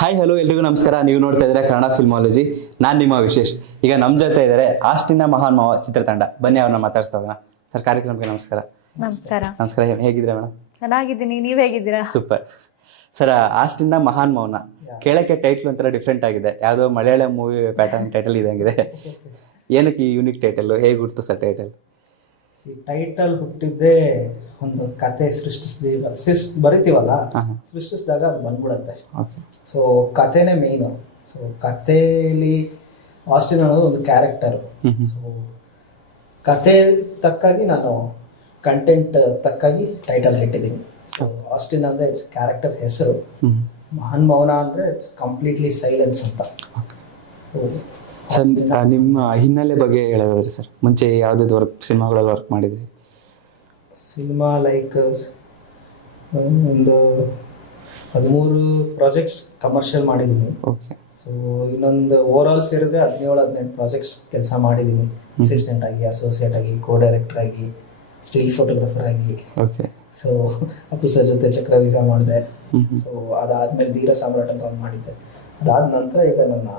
Hi hello ಎಲ್ರಿಗೂ ನಮಸ್ಕಾರ. ನೀವು ನೋಡ್ತಾ ಇದ್ದಾರೆ ಕನ್ನಡ ಫಿಲ್ಮಾಲಜಿ. ನಾನು ನಿಮ್ಮ ವಿಶೇಷ್. ಈಗ ನಮ್ಮ ಜೊತೆ ಇದ್ದಾರೆ ಆಸ್ಟಿನ್ನ ಮಹಾನ್ ಮಾವ ಚಿತ್ರತಂಡ. ಬನ್ನಿ ಅವ್ರನ್ನ ಮಾತಾಡ್ಸ್ತಾ ಹೋಗೋಣ. ಸರ್, ಕಾರ್ಯಕ್ರಮಕ್ಕೆ ನಮಸ್ಕಾರ. ನಮಸ್ಕಾರ. ನಮಸ್ಕಾರ, ಹೇಗಿದ್ದೀರಾ ಮೇಡಮ್? ಚೆನ್ನಾಗಿದ್ದೀನಿ, ನೀವ್ ಹೇಗಿದ್ದೀರಾ? ಸೂಪರ್. ಸರ್, ಆಸ್ಟಿನ್ನ ಮಹಾನ್ ಮಾವನ ಕೇಳಕ್ಕೆ ಟೈಟ್ಲ್ ಒಂಥರ ಡಿಫ್ರೆಂಟ್ ಆಗಿದೆ. ಯಾವುದೋ ಮಲಯಾಳಂ ಮೂವಿ ಪ್ಯಾಟರ್ನ್ ಟೈಟಲ್ ಇದಂಗಿದೆ. ಏನಕ್ಕೆ ಈ ಯೂನಿಕ್ ಟೈಟಲ್? ಹೇಗೆ ಹುಡ್ತು ಸರ್ ಟೈಟಲ್? ಟೈಟಲ್ ಹುಟ್ಟಿದ್ದೇ ಒಂದು ಕತೆ ಬರಿತೀವಲ್ಲ, ಸೃಷ್ಟಿಸಿದಾಗ ಅದು ಬಂದ್ಬಿಡತ್ತೆ. ಸೊ ಕತೆನೇ ಮೇಯ್ನು. ಸೊ ಕಥೆಯಲ್ಲಿ ಆಸ್ಟಿನ್ ಅನ್ನೋದು ಒಂದು ಕ್ಯಾರೆಕ್ಟರ್. ಸೊ ಕತೆ ತಕ್ಕಾಗಿ ನಾನು ಕಂಟೆಂಟ್ ತಕ್ಕಾಗಿ ಟೈಟಲ್ ಇಟ್ಟಿದ್ದೀನಿ. ಸೊ ಆಸ್ಟಿನ್ ಅಂದರೆ ಇಟ್ಸ್ ಕ್ಯಾರೆಕ್ಟರ್ ಹೆಸರು. ಮಹಾನ್ ಮೌನ ಅಂದರೆ ಇಟ್ಸ್ ಕಂಪ್ಲೀಟ್ಲಿ ಸೈಲೆನ್ಸ್ ಅಂತ. ಸರ್, ನಿಮ್ಮ ಹಿನ್ನೆಲೆ ಬಗ್ಗೆ ಹೇಳೋದಾದ್ರೆ ಸರ್, ಮುಂಚೆ ಯಾವುದಾದ್ರು ಸಿನಿಮಾಗಳಲ್ಲಿ ವರ್ಕ್ ಮಾಡಿದ್ರಿ? ಸಿನಿಮಾ ಲೈಕ್ ಒಂದು 13 ಪ್ರಾಜೆಕ್ಟ್ಸ್ ಕಮರ್ಷಿಯಲ್ ಮಾಡಿದ್ದೀನಿ. ಓಕೆ. ಸೊ ಇನ್ನೊಂದು ಓವರಾಲ್ ಸೇರಿದ್ರೆ 17-18 ಪ್ರಾಜೆಕ್ಟ್ಸ್ ಕೆಲಸ ಮಾಡಿದ್ದೀನಿ. ಅಸಿಸ್ಟೆಂಟ್ ಆಗಿ, ಅಸೋಸಿಯೇಟ್ ಆಗಿ, ಕೋ ಡೈರೆಕ್ಟರ್ ಆಗಿ, ಸ್ಟಿಲ್ ಫೋಟೋಗ್ರಾಫರ್ ಆಗಿ. ಓಕೆ. ಸೊ ಅಪ್ಪು ಸರ್ ಜೊತೆ ಚಕ್ರವ್ಯೂಹ ಮಾಡಿದೆ. ಸೊ ಅದಾದ್ಮೇಲೆ ಧೀರ ಸಾಮ್ರಾಟ್ ಅಂತ ಒಂದು ಮಾಡಿದ್ದೆ. ಅದಾದ ನಂತರ ಈಗ ನನ್ನ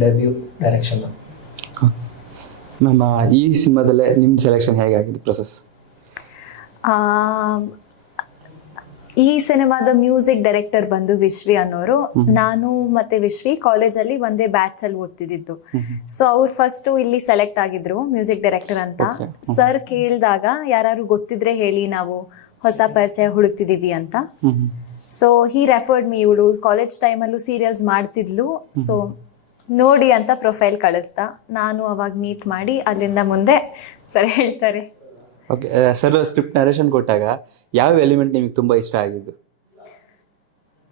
ಡೆಬ್ಯೂ ಡೈರೆಕ್ಷನ್. ಮ್ಯಾಮ್, ಈ ಸಿನಿಮಾದಲ್ಲೇ ನಿಮ್ಮ ಸೆಲೆಕ್ಷನ್ ಹೇಗಾಗಿದೆ ಪ್ರೊಸೆಸ್? ಈ ಸಿನಿಮಾದ ಮ್ಯೂಸಿಕ್ ಡೈರೆಕ್ಟರ್ ಬಂದು ವಿಶ್ವಿ ಅನ್ನೋರು. ನಾನು ಮತ್ತೆ ವಿಶ್ವಿ ಕಾಲೇಜಲ್ಲಿ ಒಂದೇ ಬ್ಯಾಚ್ ಅಲ್ಲಿ ಓದ್ತಿದ್ದು. ಸೊ ಅವ್ರು ಫಸ್ಟ್ ಇಲ್ಲಿ ಸೆಲೆಕ್ಟ್ ಆಗಿದ್ರು ಮ್ಯೂಸಿಕ್ ಡೈರೆಕ್ಟರ್ ಅಂತ. ಸರ್ ಕೇಳಿದಾಗ ಯಾರು ಗೊತ್ತಿದ್ರೆ ಹೇಳಿ, ನಾವು ಹೊಸ ಪರಿಚಯ ಹುಡುಕ್ತಿದೀವಿ ಅಂತ. So he referred me. ಇವಳು ಕಾಲೇಜ್ ಟೈಮಲ್ಲೂ ಸೀರಿಯಲ್ಸ್ ಮಾಡ್ತಿದ್ಲು, ಸೊ ನೋಡಿ ಅಂತ ಪ್ರೊಫೈಲ್ ಕಳಿಸ್ತಾ ನಾನು ಅವಾಗ ಮೀಟ್ ಮಾಡಿ ಅಲ್ಲಿಂದ ಮುಂದೆ ಸರ್ ಹೇಳ್ತಾರೆ. ಓಕೆ. ಸರ್, ಸ್ಕ್ರಿಪ್ಟ್ ನರೇಷನ್ ಕೊಟ್ಟಾಗ ಯಾವ ಎಲಿಮೆಂಟ್ ನಿಮಗೆ ತುಂಬ ಇಷ್ಟ ಆಗಿದ್ದು?